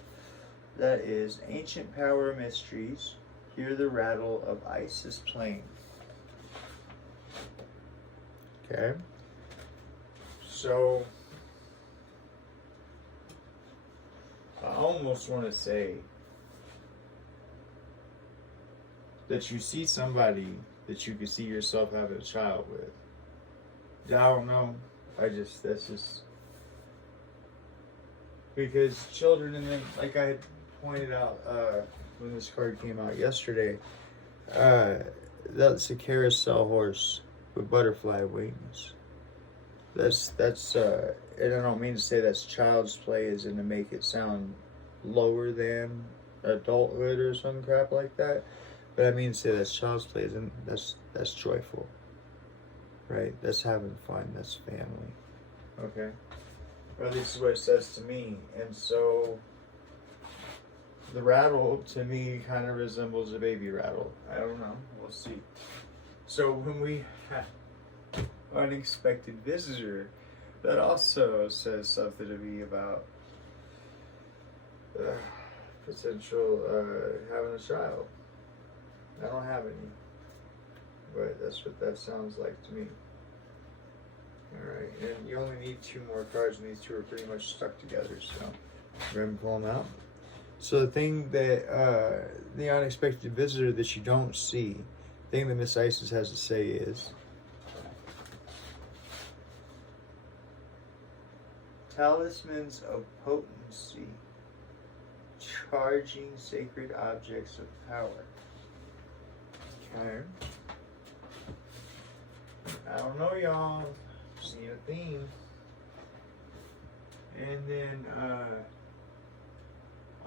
That is ancient power mysteries. Hear the rattle of Isis playing. Okay. So I almost want to say that you see somebody that you could see yourself having a child with. I don't know. That's just because children, and then like I had pointed out when this card came out yesterday, that's a carousel horse with butterfly wings. That's and I don't mean to say that's child's play as in to make it sound lower than adulthood or some crap like that, but I mean to say that's child's play, and that's joyful, right? That's having fun. That's family. Okay. Or at least is what it says to me. And so the rattle to me kind of resembles a baby rattle. I don't know. We'll see. So when we have unexpected visitor, that also says something to me about potential having a child. I don't have any, but that's what that sounds like to me. Alright, and you only need 2 more cards, and these 2 are pretty much stuck together, so we're going to pull them out. So the thing that, the unexpected visitor that you don't see, the thing that Miss Isis has to say is, talismans of potency, charging sacred objects of power. Okay. I don't know, y'all. Seeing a theme. And then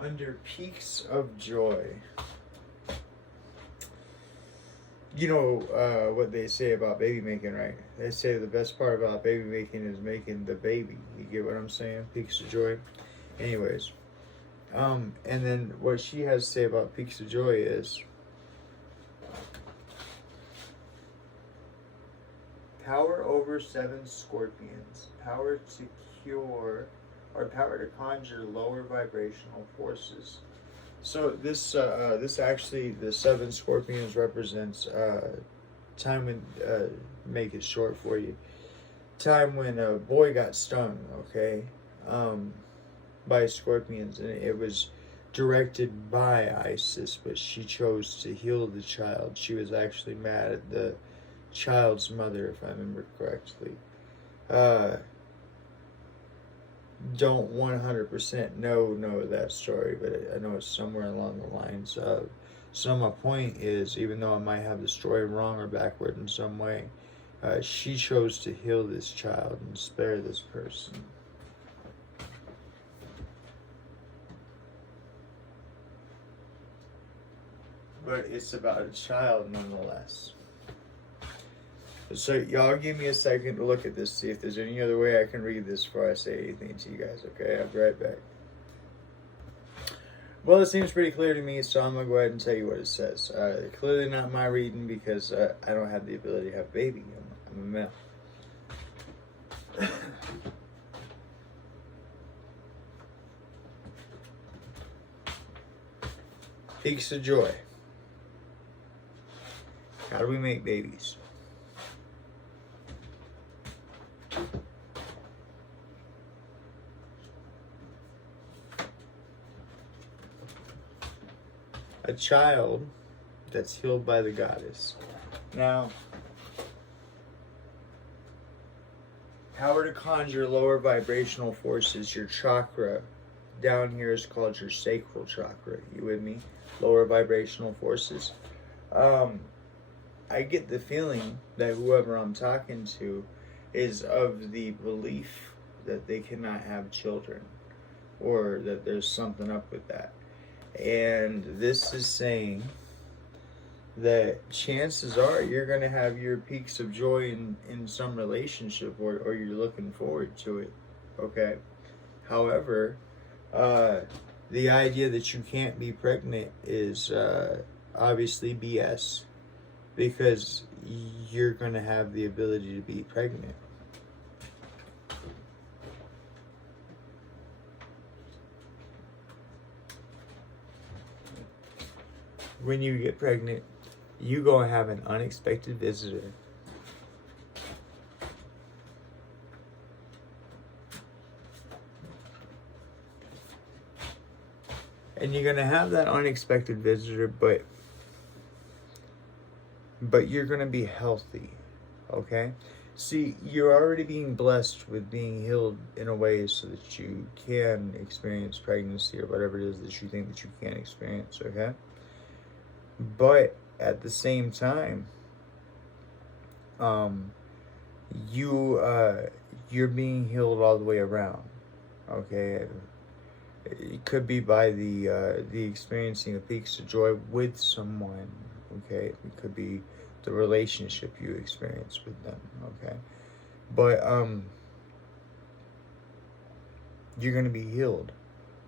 under peaks of joy, you know what they say about baby making, right? They say the best part about baby making is making the baby. You get what I'm saying? Peaks of joy. Anyways, and then what she has to say about peaks of joy is power over 7 scorpions, power to cure, or power to conjure lower vibrational forces. So this actually, the 7 scorpions represents time when, make it short for you, time when a boy got stung, okay, by scorpions, and it was directed by Isis, but she chose to heal the child. She was actually mad at the child's mother, if I remember correctly. Don't 100% know that story, but I know it's somewhere along the lines of. So my point is, even though I might have the story wrong or backward in some way, she chose to heal this child and spare this person. But it's about a child nonetheless. So y'all give me a second to look at this, see if there's any other way I can read this before I say anything to you guys, okay? I'll be right back. Well, it seems pretty clear to me, so I'm going to go ahead and tell you what it says. Clearly not my reading because I don't have the ability to have a baby. I'm a male. Peaks of joy. How do we make babies? A child that's healed by the goddess. Now, power to conjure lower vibrational forces. Your chakra down here is called your sacral chakra. You with me? Lower vibrational forces. I get the feeling that whoever I'm talking to is of the belief that they cannot have children, or that there's something up with that. And this is saying that chances are you're going to have your peaks of joy in some relationship, or you're looking forward to it, okay? However, the idea that you can't be pregnant is obviously BS, because you're going to have the ability to be pregnant. When you get pregnant, you go and have an unexpected visitor. And you're going to have that unexpected visitor, but you're going to be healthy, okay? See, you're already being blessed with being healed in a way so that you can experience pregnancy or whatever it is that you think that you can't experience, okay? But at the same time, you're being healed all the way around, okay? It could be by the experiencing of peaks of joy with someone, okay? It could be the relationship you experience with them, okay? But you're going to be healed.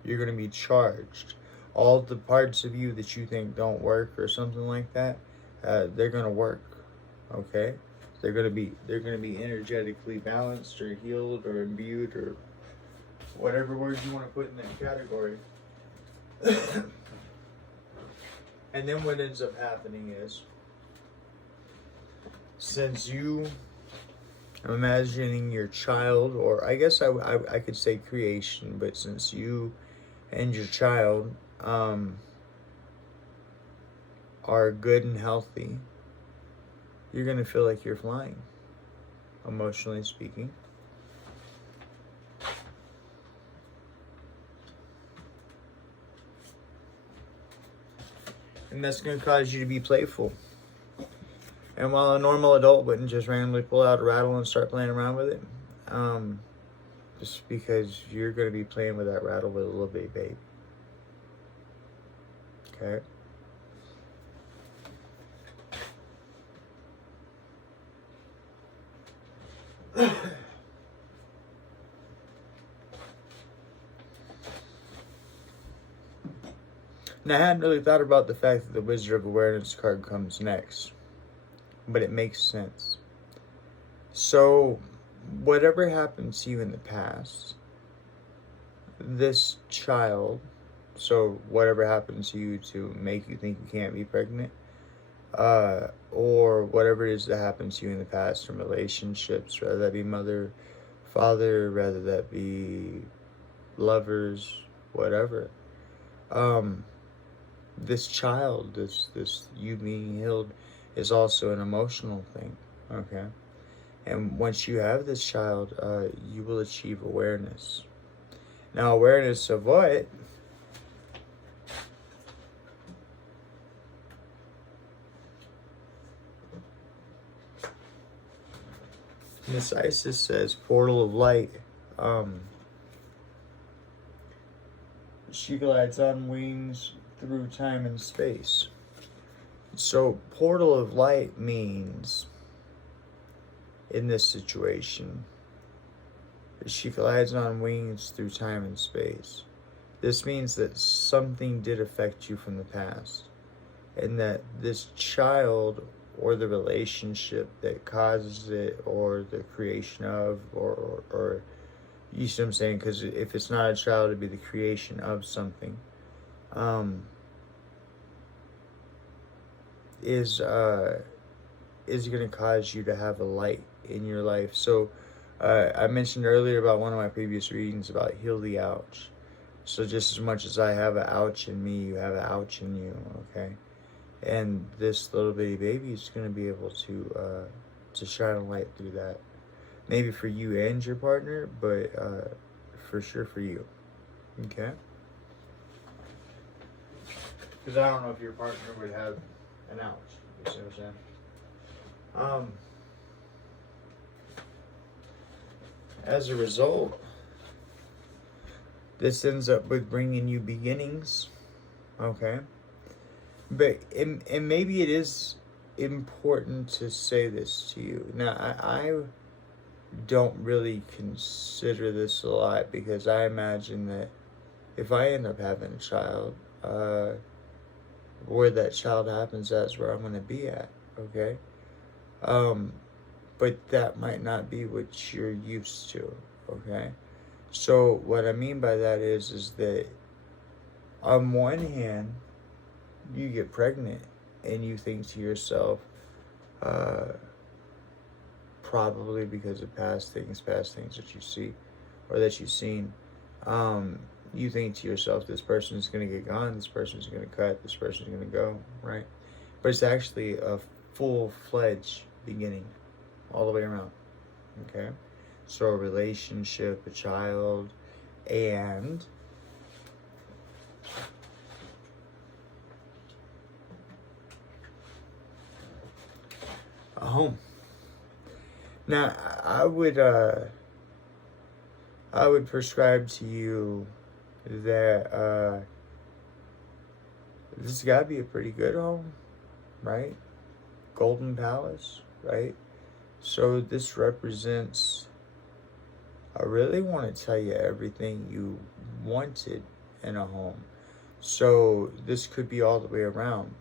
You're going to be charged. All the parts of you that you think don't work or something like that, they're going to work, okay? They're going to be energetically balanced or healed or imbued or whatever words you want to put in that category. And then what ends up happening is, since you, I'm imagining your child, or I guess I could say creation, but since you and your child are good and healthy, you're going to feel like you're flying, emotionally speaking. And that's going to cause you to be playful. And while a normal adult wouldn't just randomly pull out a rattle and start playing around with it, just because you're going to be playing with that rattle with a little bitty baby. Okay? Now, I hadn't really thought about the fact that the Wizard of Awareness card comes next, but it makes sense. So, whatever happens to you in the past, this child, so whatever happens to you to make you think you can't be pregnant, or whatever it is that happens to you in the past in relationships, whether that be mother, father, whether that be lovers, whatever. This child, this you being healed, is also an emotional thing, okay? And once you have this child, you will achieve awareness. Now, awareness of what? Miss Isis says, portal of light. She glides on wings through time and space. So, portal of light means, in this situation, she glides on wings through time and space. This means that something did affect you from the past, and that this child, or the relationship that causes it, or the creation of, or you see what I'm saying? Because if it's not a child, it'd be the creation of something. Is going to cause you to have a light in your life. So I mentioned earlier about one of my previous readings about heal the ouch. So just as much as I have an ouch in me, you have an ouch in you, okay? And this little bitty baby is going to be able to shine a light through that. Maybe for you and your partner, but for sure for you, okay? Because I don't know if your partner would have an ouch. You see what I'm saying? As a result, this ends up with bringing you beginnings, okay? But and maybe it is important to say this to you. Now, I don't really consider this a lot, because I imagine that if I end up having a child, where that child happens, that's where I'm going to be at, okay? Um, but that might not be what you're used to, okay? So what I mean by that is that on one hand, you get pregnant and you think to yourself, uh, probably because of past things that you see or that you've seen, you think to yourself, this person is going to get gone, this person is going to cut, this person is going to go, right? But it's actually a full-fledged beginning all the way around, okay? So a relationship, a child, and a home. Now, I would prescribe to you that this has got to be a pretty good home, right? Golden Palace, right? So this represents, I really want to tell you everything you wanted in a home. So this could be all the way around.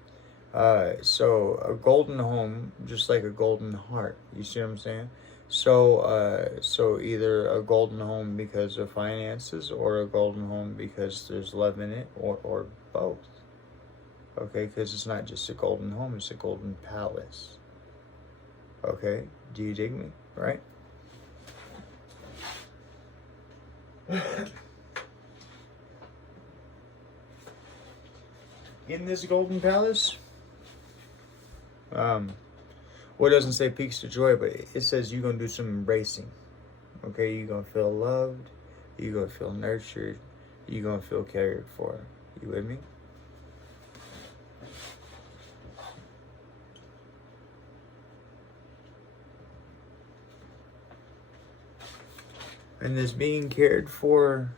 So a golden home, just like a golden heart. You see what I'm saying? So either a golden home because of finances, or a golden home because there's love in it, or both. Okay, because it's not just a golden home; it's a golden palace. Okay, do you dig me? Right? In this golden palace, well, it doesn't say peaks of joy, but it says you're gonna do some embracing. Okay, you're gonna feel loved, you're gonna feel nurtured, you're gonna feel cared for. You with me? And this being cared for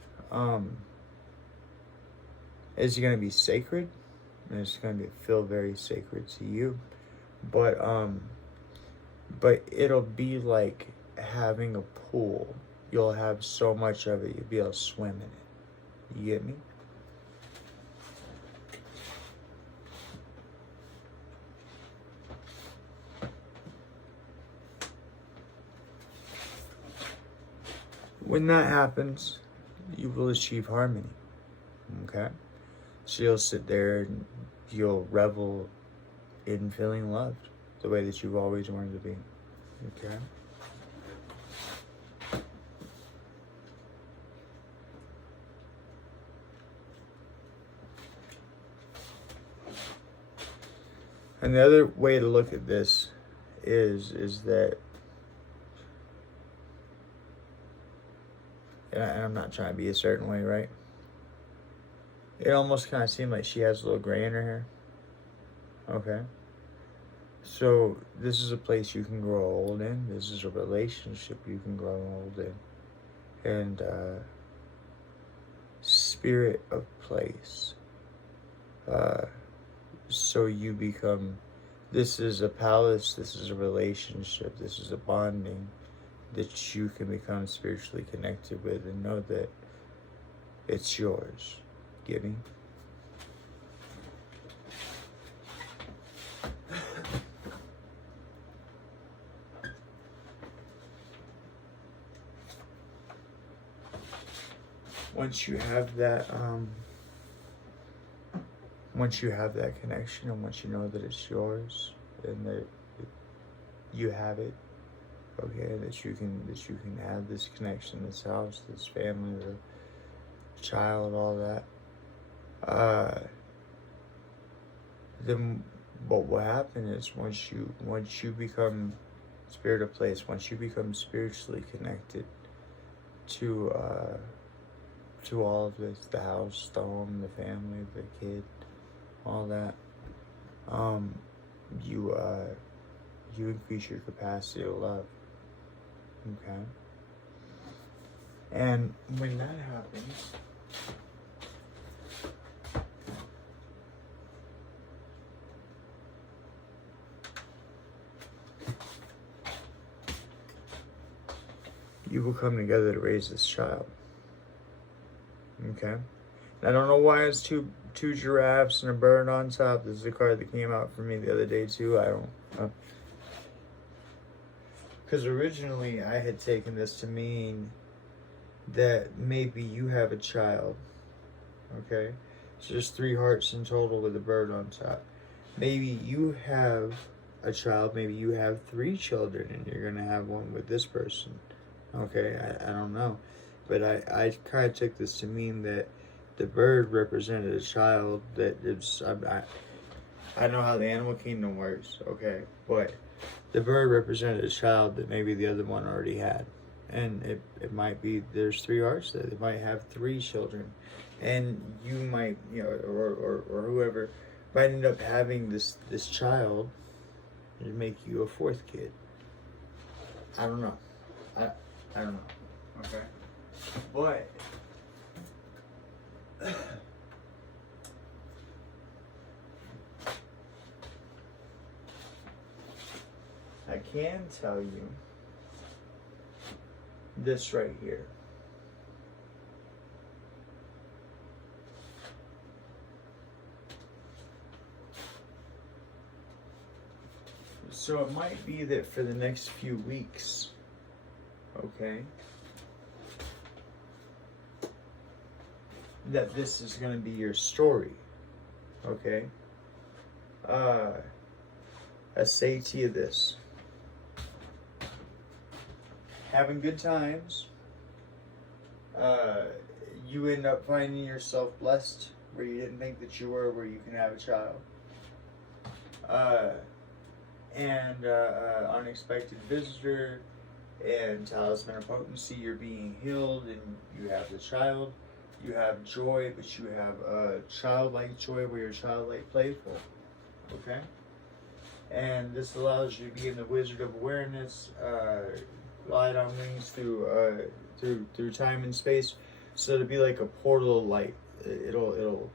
is gonna be sacred, and it's gonna feel very sacred to you. But it'll be like having a pool. You'll have so much of it, you'll be able to swim in it. You get me? When that happens, you will achieve harmony. Okay? So you'll sit there and you'll revel in feeling loved the way that you've always wanted to be. Okay? And the other way to look at this is that, and I'm not trying to be a certain way, right? It almost kind of seemed like she has a little gray in her hair. Okay? So this is a place you can grow old in. This is a relationship you can grow old in. And spirit of place. So you become, this is a palace, this is a relationship, this is a bonding that you can become spiritually connected with, and know that it's yours. Giving. Once you have that connection, and once you know that it's yours, and that you have it, okay, that you can have this connection, this house, this family, the child, all that, then what will happen is, once you become spirit of place, once you become spiritually connected to all of this, the house, the home, the family, the kid, all that, you increase your capacity to love. Okay? And when that happens, you will come together to raise this child. Okay? And I don't know why it's two giraffes and a bird on top. This is a card that came out for me the other day too. I don't know. Because originally I had taken this to mean that maybe you have a child. Okay? So there's 3 hearts in total with a bird on top. Maybe you have a child, maybe you have 3 children and you're going to have one with this person. Okay, I don't know. But I kind of took this to mean that the bird represented a child that is, I know how the animal kingdom works, okay, but the bird represented a child that maybe the other one already had. And it might be, there's 3 hearts there. They might have 3 children. And you might, you know, or whoever might end up having this child and make you a 4th kid. I don't know. I don't know. Okay. But I can tell you this right here. So it might be that for the next few weeks, okay, that this is going to be your story, okay? I say to you this: having good times, you end up finding yourself blessed where you didn't think that you were, where you can have a child. And unexpected visitor and talisman of potency, you're being healed and you have the child. You have joy, but you have a childlike joy where you're childlike playful. Okay? And this allows you to be in the wizard of awareness, glide on wings through time and space. So it'll be like a portal of light. It'll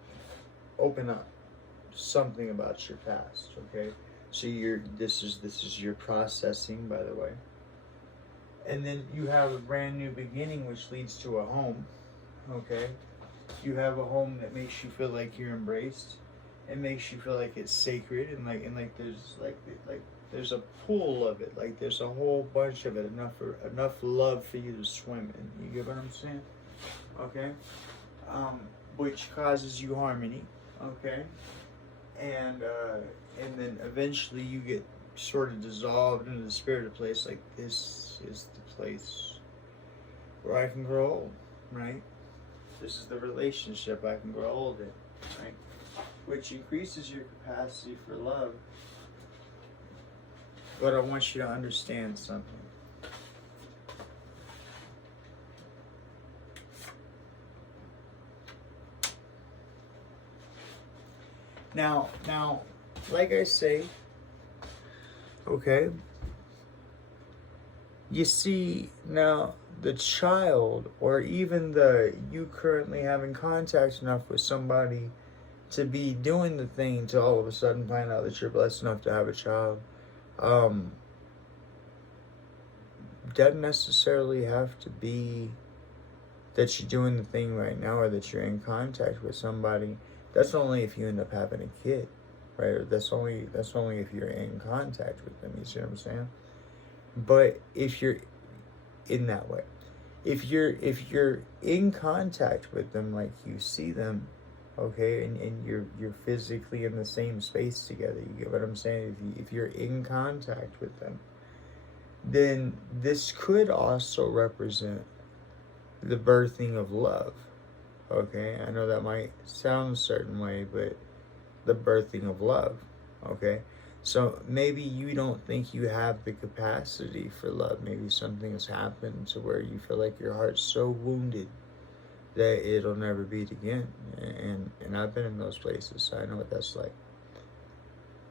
open up something about your past, okay? So this is your processing, by the way. And then you have a brand new beginning, which leads to a home. Okay, you have a home that makes you feel like you're embraced. It makes you feel like it's sacred, and like there's a pool of it. Like there's a whole bunch of it, enough love for you to swim in. You get what I'm saying? Okay, which causes you harmony. Okay, and then eventually you get sort of dissolved into the spirited place. Like, this is the place where I can grow old, right? This is the relationship I can grow old in, right? Which increases your capacity for love. But I want you to understand something. Now, like I say, okay, you see, now the child, or even you currently having contact enough with somebody to be doing the thing to all of a sudden find out that you're blessed enough to have a child, doesn't necessarily have to be that you're doing the thing right now or that you're in contact with somebody. That's only if you end up having a kid, right? Or that's only if you're in contact with them. You see what I'm saying? But if you're in that way, if you're in contact with them, like you see them, okay, and you're physically in the same space together, you get what I'm saying? If you're in contact with them, then this could also represent the birthing of love. Okay, I know that might sound a certain way, but the birthing of love. Okay, so maybe you don't think you have the capacity for love. Maybe something has happened to where you feel like your heart's so wounded that it'll never beat again. And I've been in those places, so I know what that's like.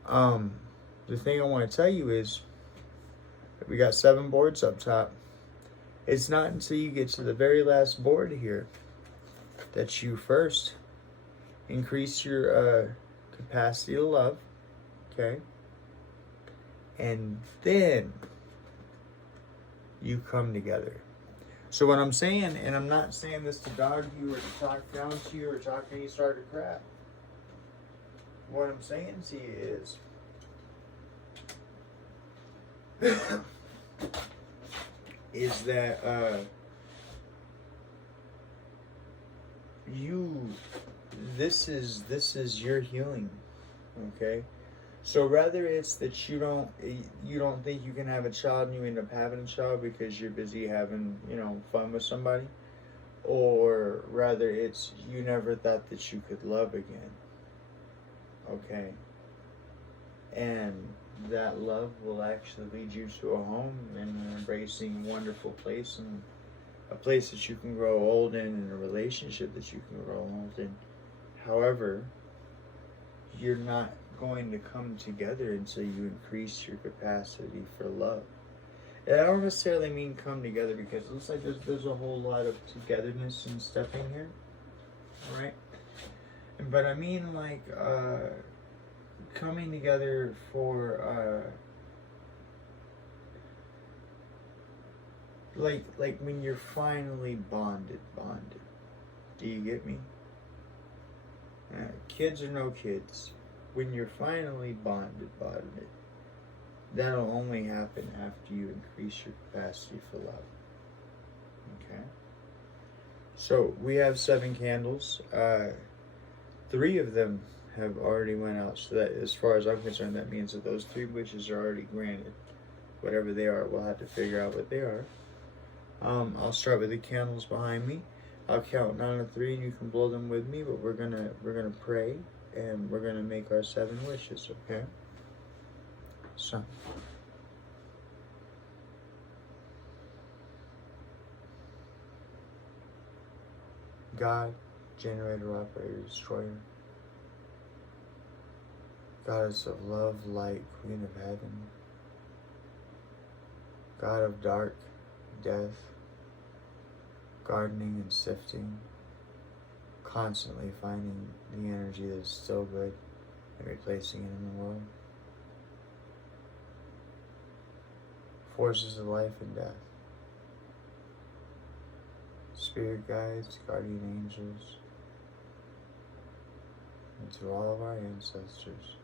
The thing I want to tell you is, we got 7 boards up top. It's not until you get to the very last board here that you first increase your capacity to love, okay? And then you come together. So what I'm saying, and I'm not saying this to dog you or to talk down to you or talk any sort of crap. What I'm saying to you is that this is your healing, okay? So rather it's that you don't think you can have a child and you end up having a child because you're busy having, fun with somebody, or rather it's you never thought that you could love again, okay? And that love will actually lead you to a home and an embracing, wonderful place, and a place that you can grow old in, and a relationship that you can grow old in. However, you're not going to come together until you increase your capacity for love. And I don't necessarily mean come together, because it looks like there's a whole lot of togetherness and stuff in here, all right? But I mean like coming together for like when you're finally bonded. Do you get me? Kids or no kids, when you're finally bonded, that'll only happen after you increase your capacity for love. Okay? So we have 7 candles. 3 of them have already went out. So that, as far as I'm concerned, that means that those 3 wishes are already granted. Whatever they are, we'll have to figure out what they are. I'll start with the candles behind me. I'll count down to 3 and you can blow them with me, but we're gonna pray and we're gonna make our 7 wishes, okay? So God, generator, operator, destroyer, goddess of love, light, queen of heaven, God of dark, death, gardening and sifting, constantly finding the energy that is still good and replacing it in the world. Forces of life and death. Spirit guides, guardian angels, and to all of our ancestors.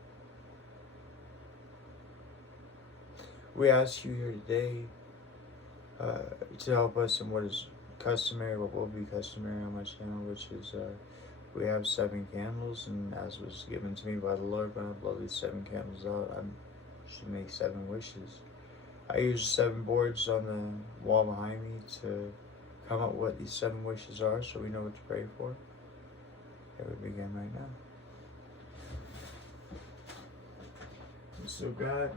We ask you here today to help us in what is customary, what will be customary on my channel, which is we have 7 candles, and as was given to me by the Lord, when I blow these 7 candles out, I should make 7 wishes. I use 7 boards on the wall behind me to come up with what these 7 wishes are, so we know what to pray for. Okay, we begin right now. And so God,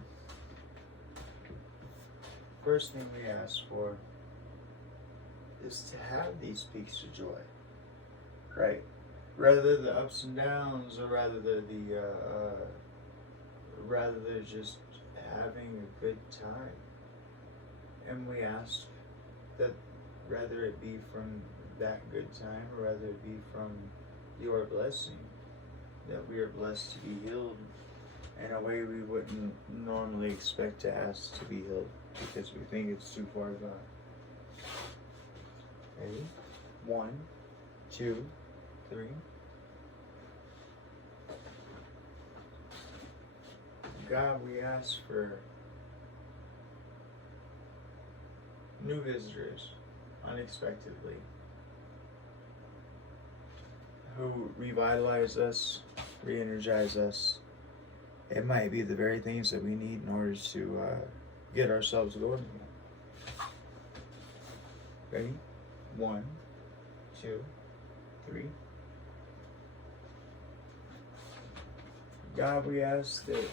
first thing we ask for is to have these peaks of joy, right? Rather the ups and downs, or rather rather just having a good time. And we ask that rather it be from that good time, or rather it be from your blessing, that we are blessed to be healed in a way we wouldn't normally expect to ask to be healed, because we think it's too far gone. Ready? 1, 2, 3. God, we ask for new visitors unexpectedly, who revitalize us, re-energize us. It might be the very things that we need in order to get ourselves going again. Ready? 1, 2, 3. God, we ask that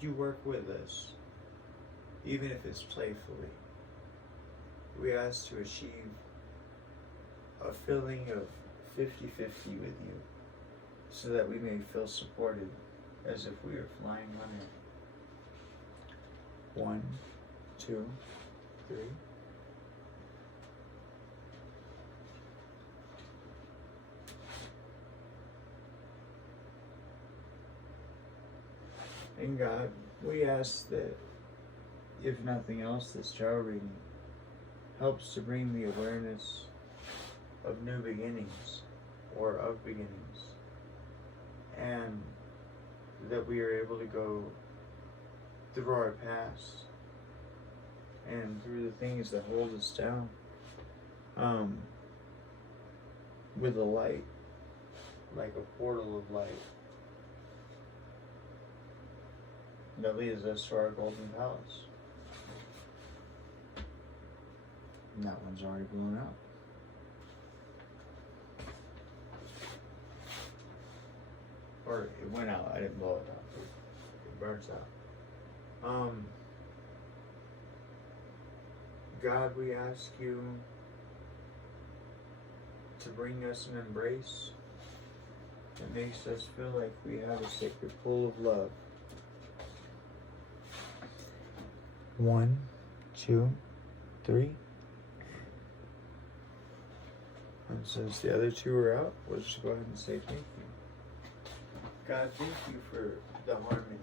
you work with us, even if it's playfully. We ask to achieve a feeling of 50-50 with you, so that we may feel supported as if we are flying on air. 1, 2, 3. And God, we ask that, if nothing else, this tarot reading helps to bring the awareness of new beginnings or of beginnings, and that we are able to go through our past and through the things that hold us down with a light, like a portal of light that leads us to our golden palace. And that one's already blown out. Or it went out, I didn't blow it out. It burns out. God, we ask you to bring us an embrace that makes us feel like we have a sacred pool of love. 1, 2, 3. And since the other two are out, we'll just go ahead and say thank you. God, thank you for the harmony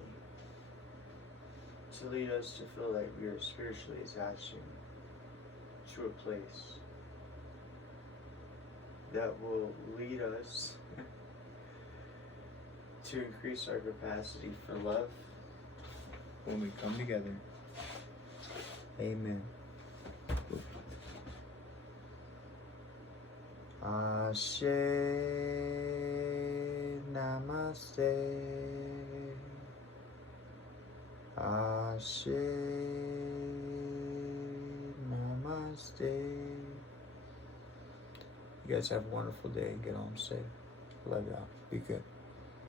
to lead us to feel like we are spiritually attaching to a place that will lead us to increase our capacity for love when we come together. Amen. Ashe, namaste. Ashe, namaste. You guys have a wonderful day and get home safe. Love y'all. Be good.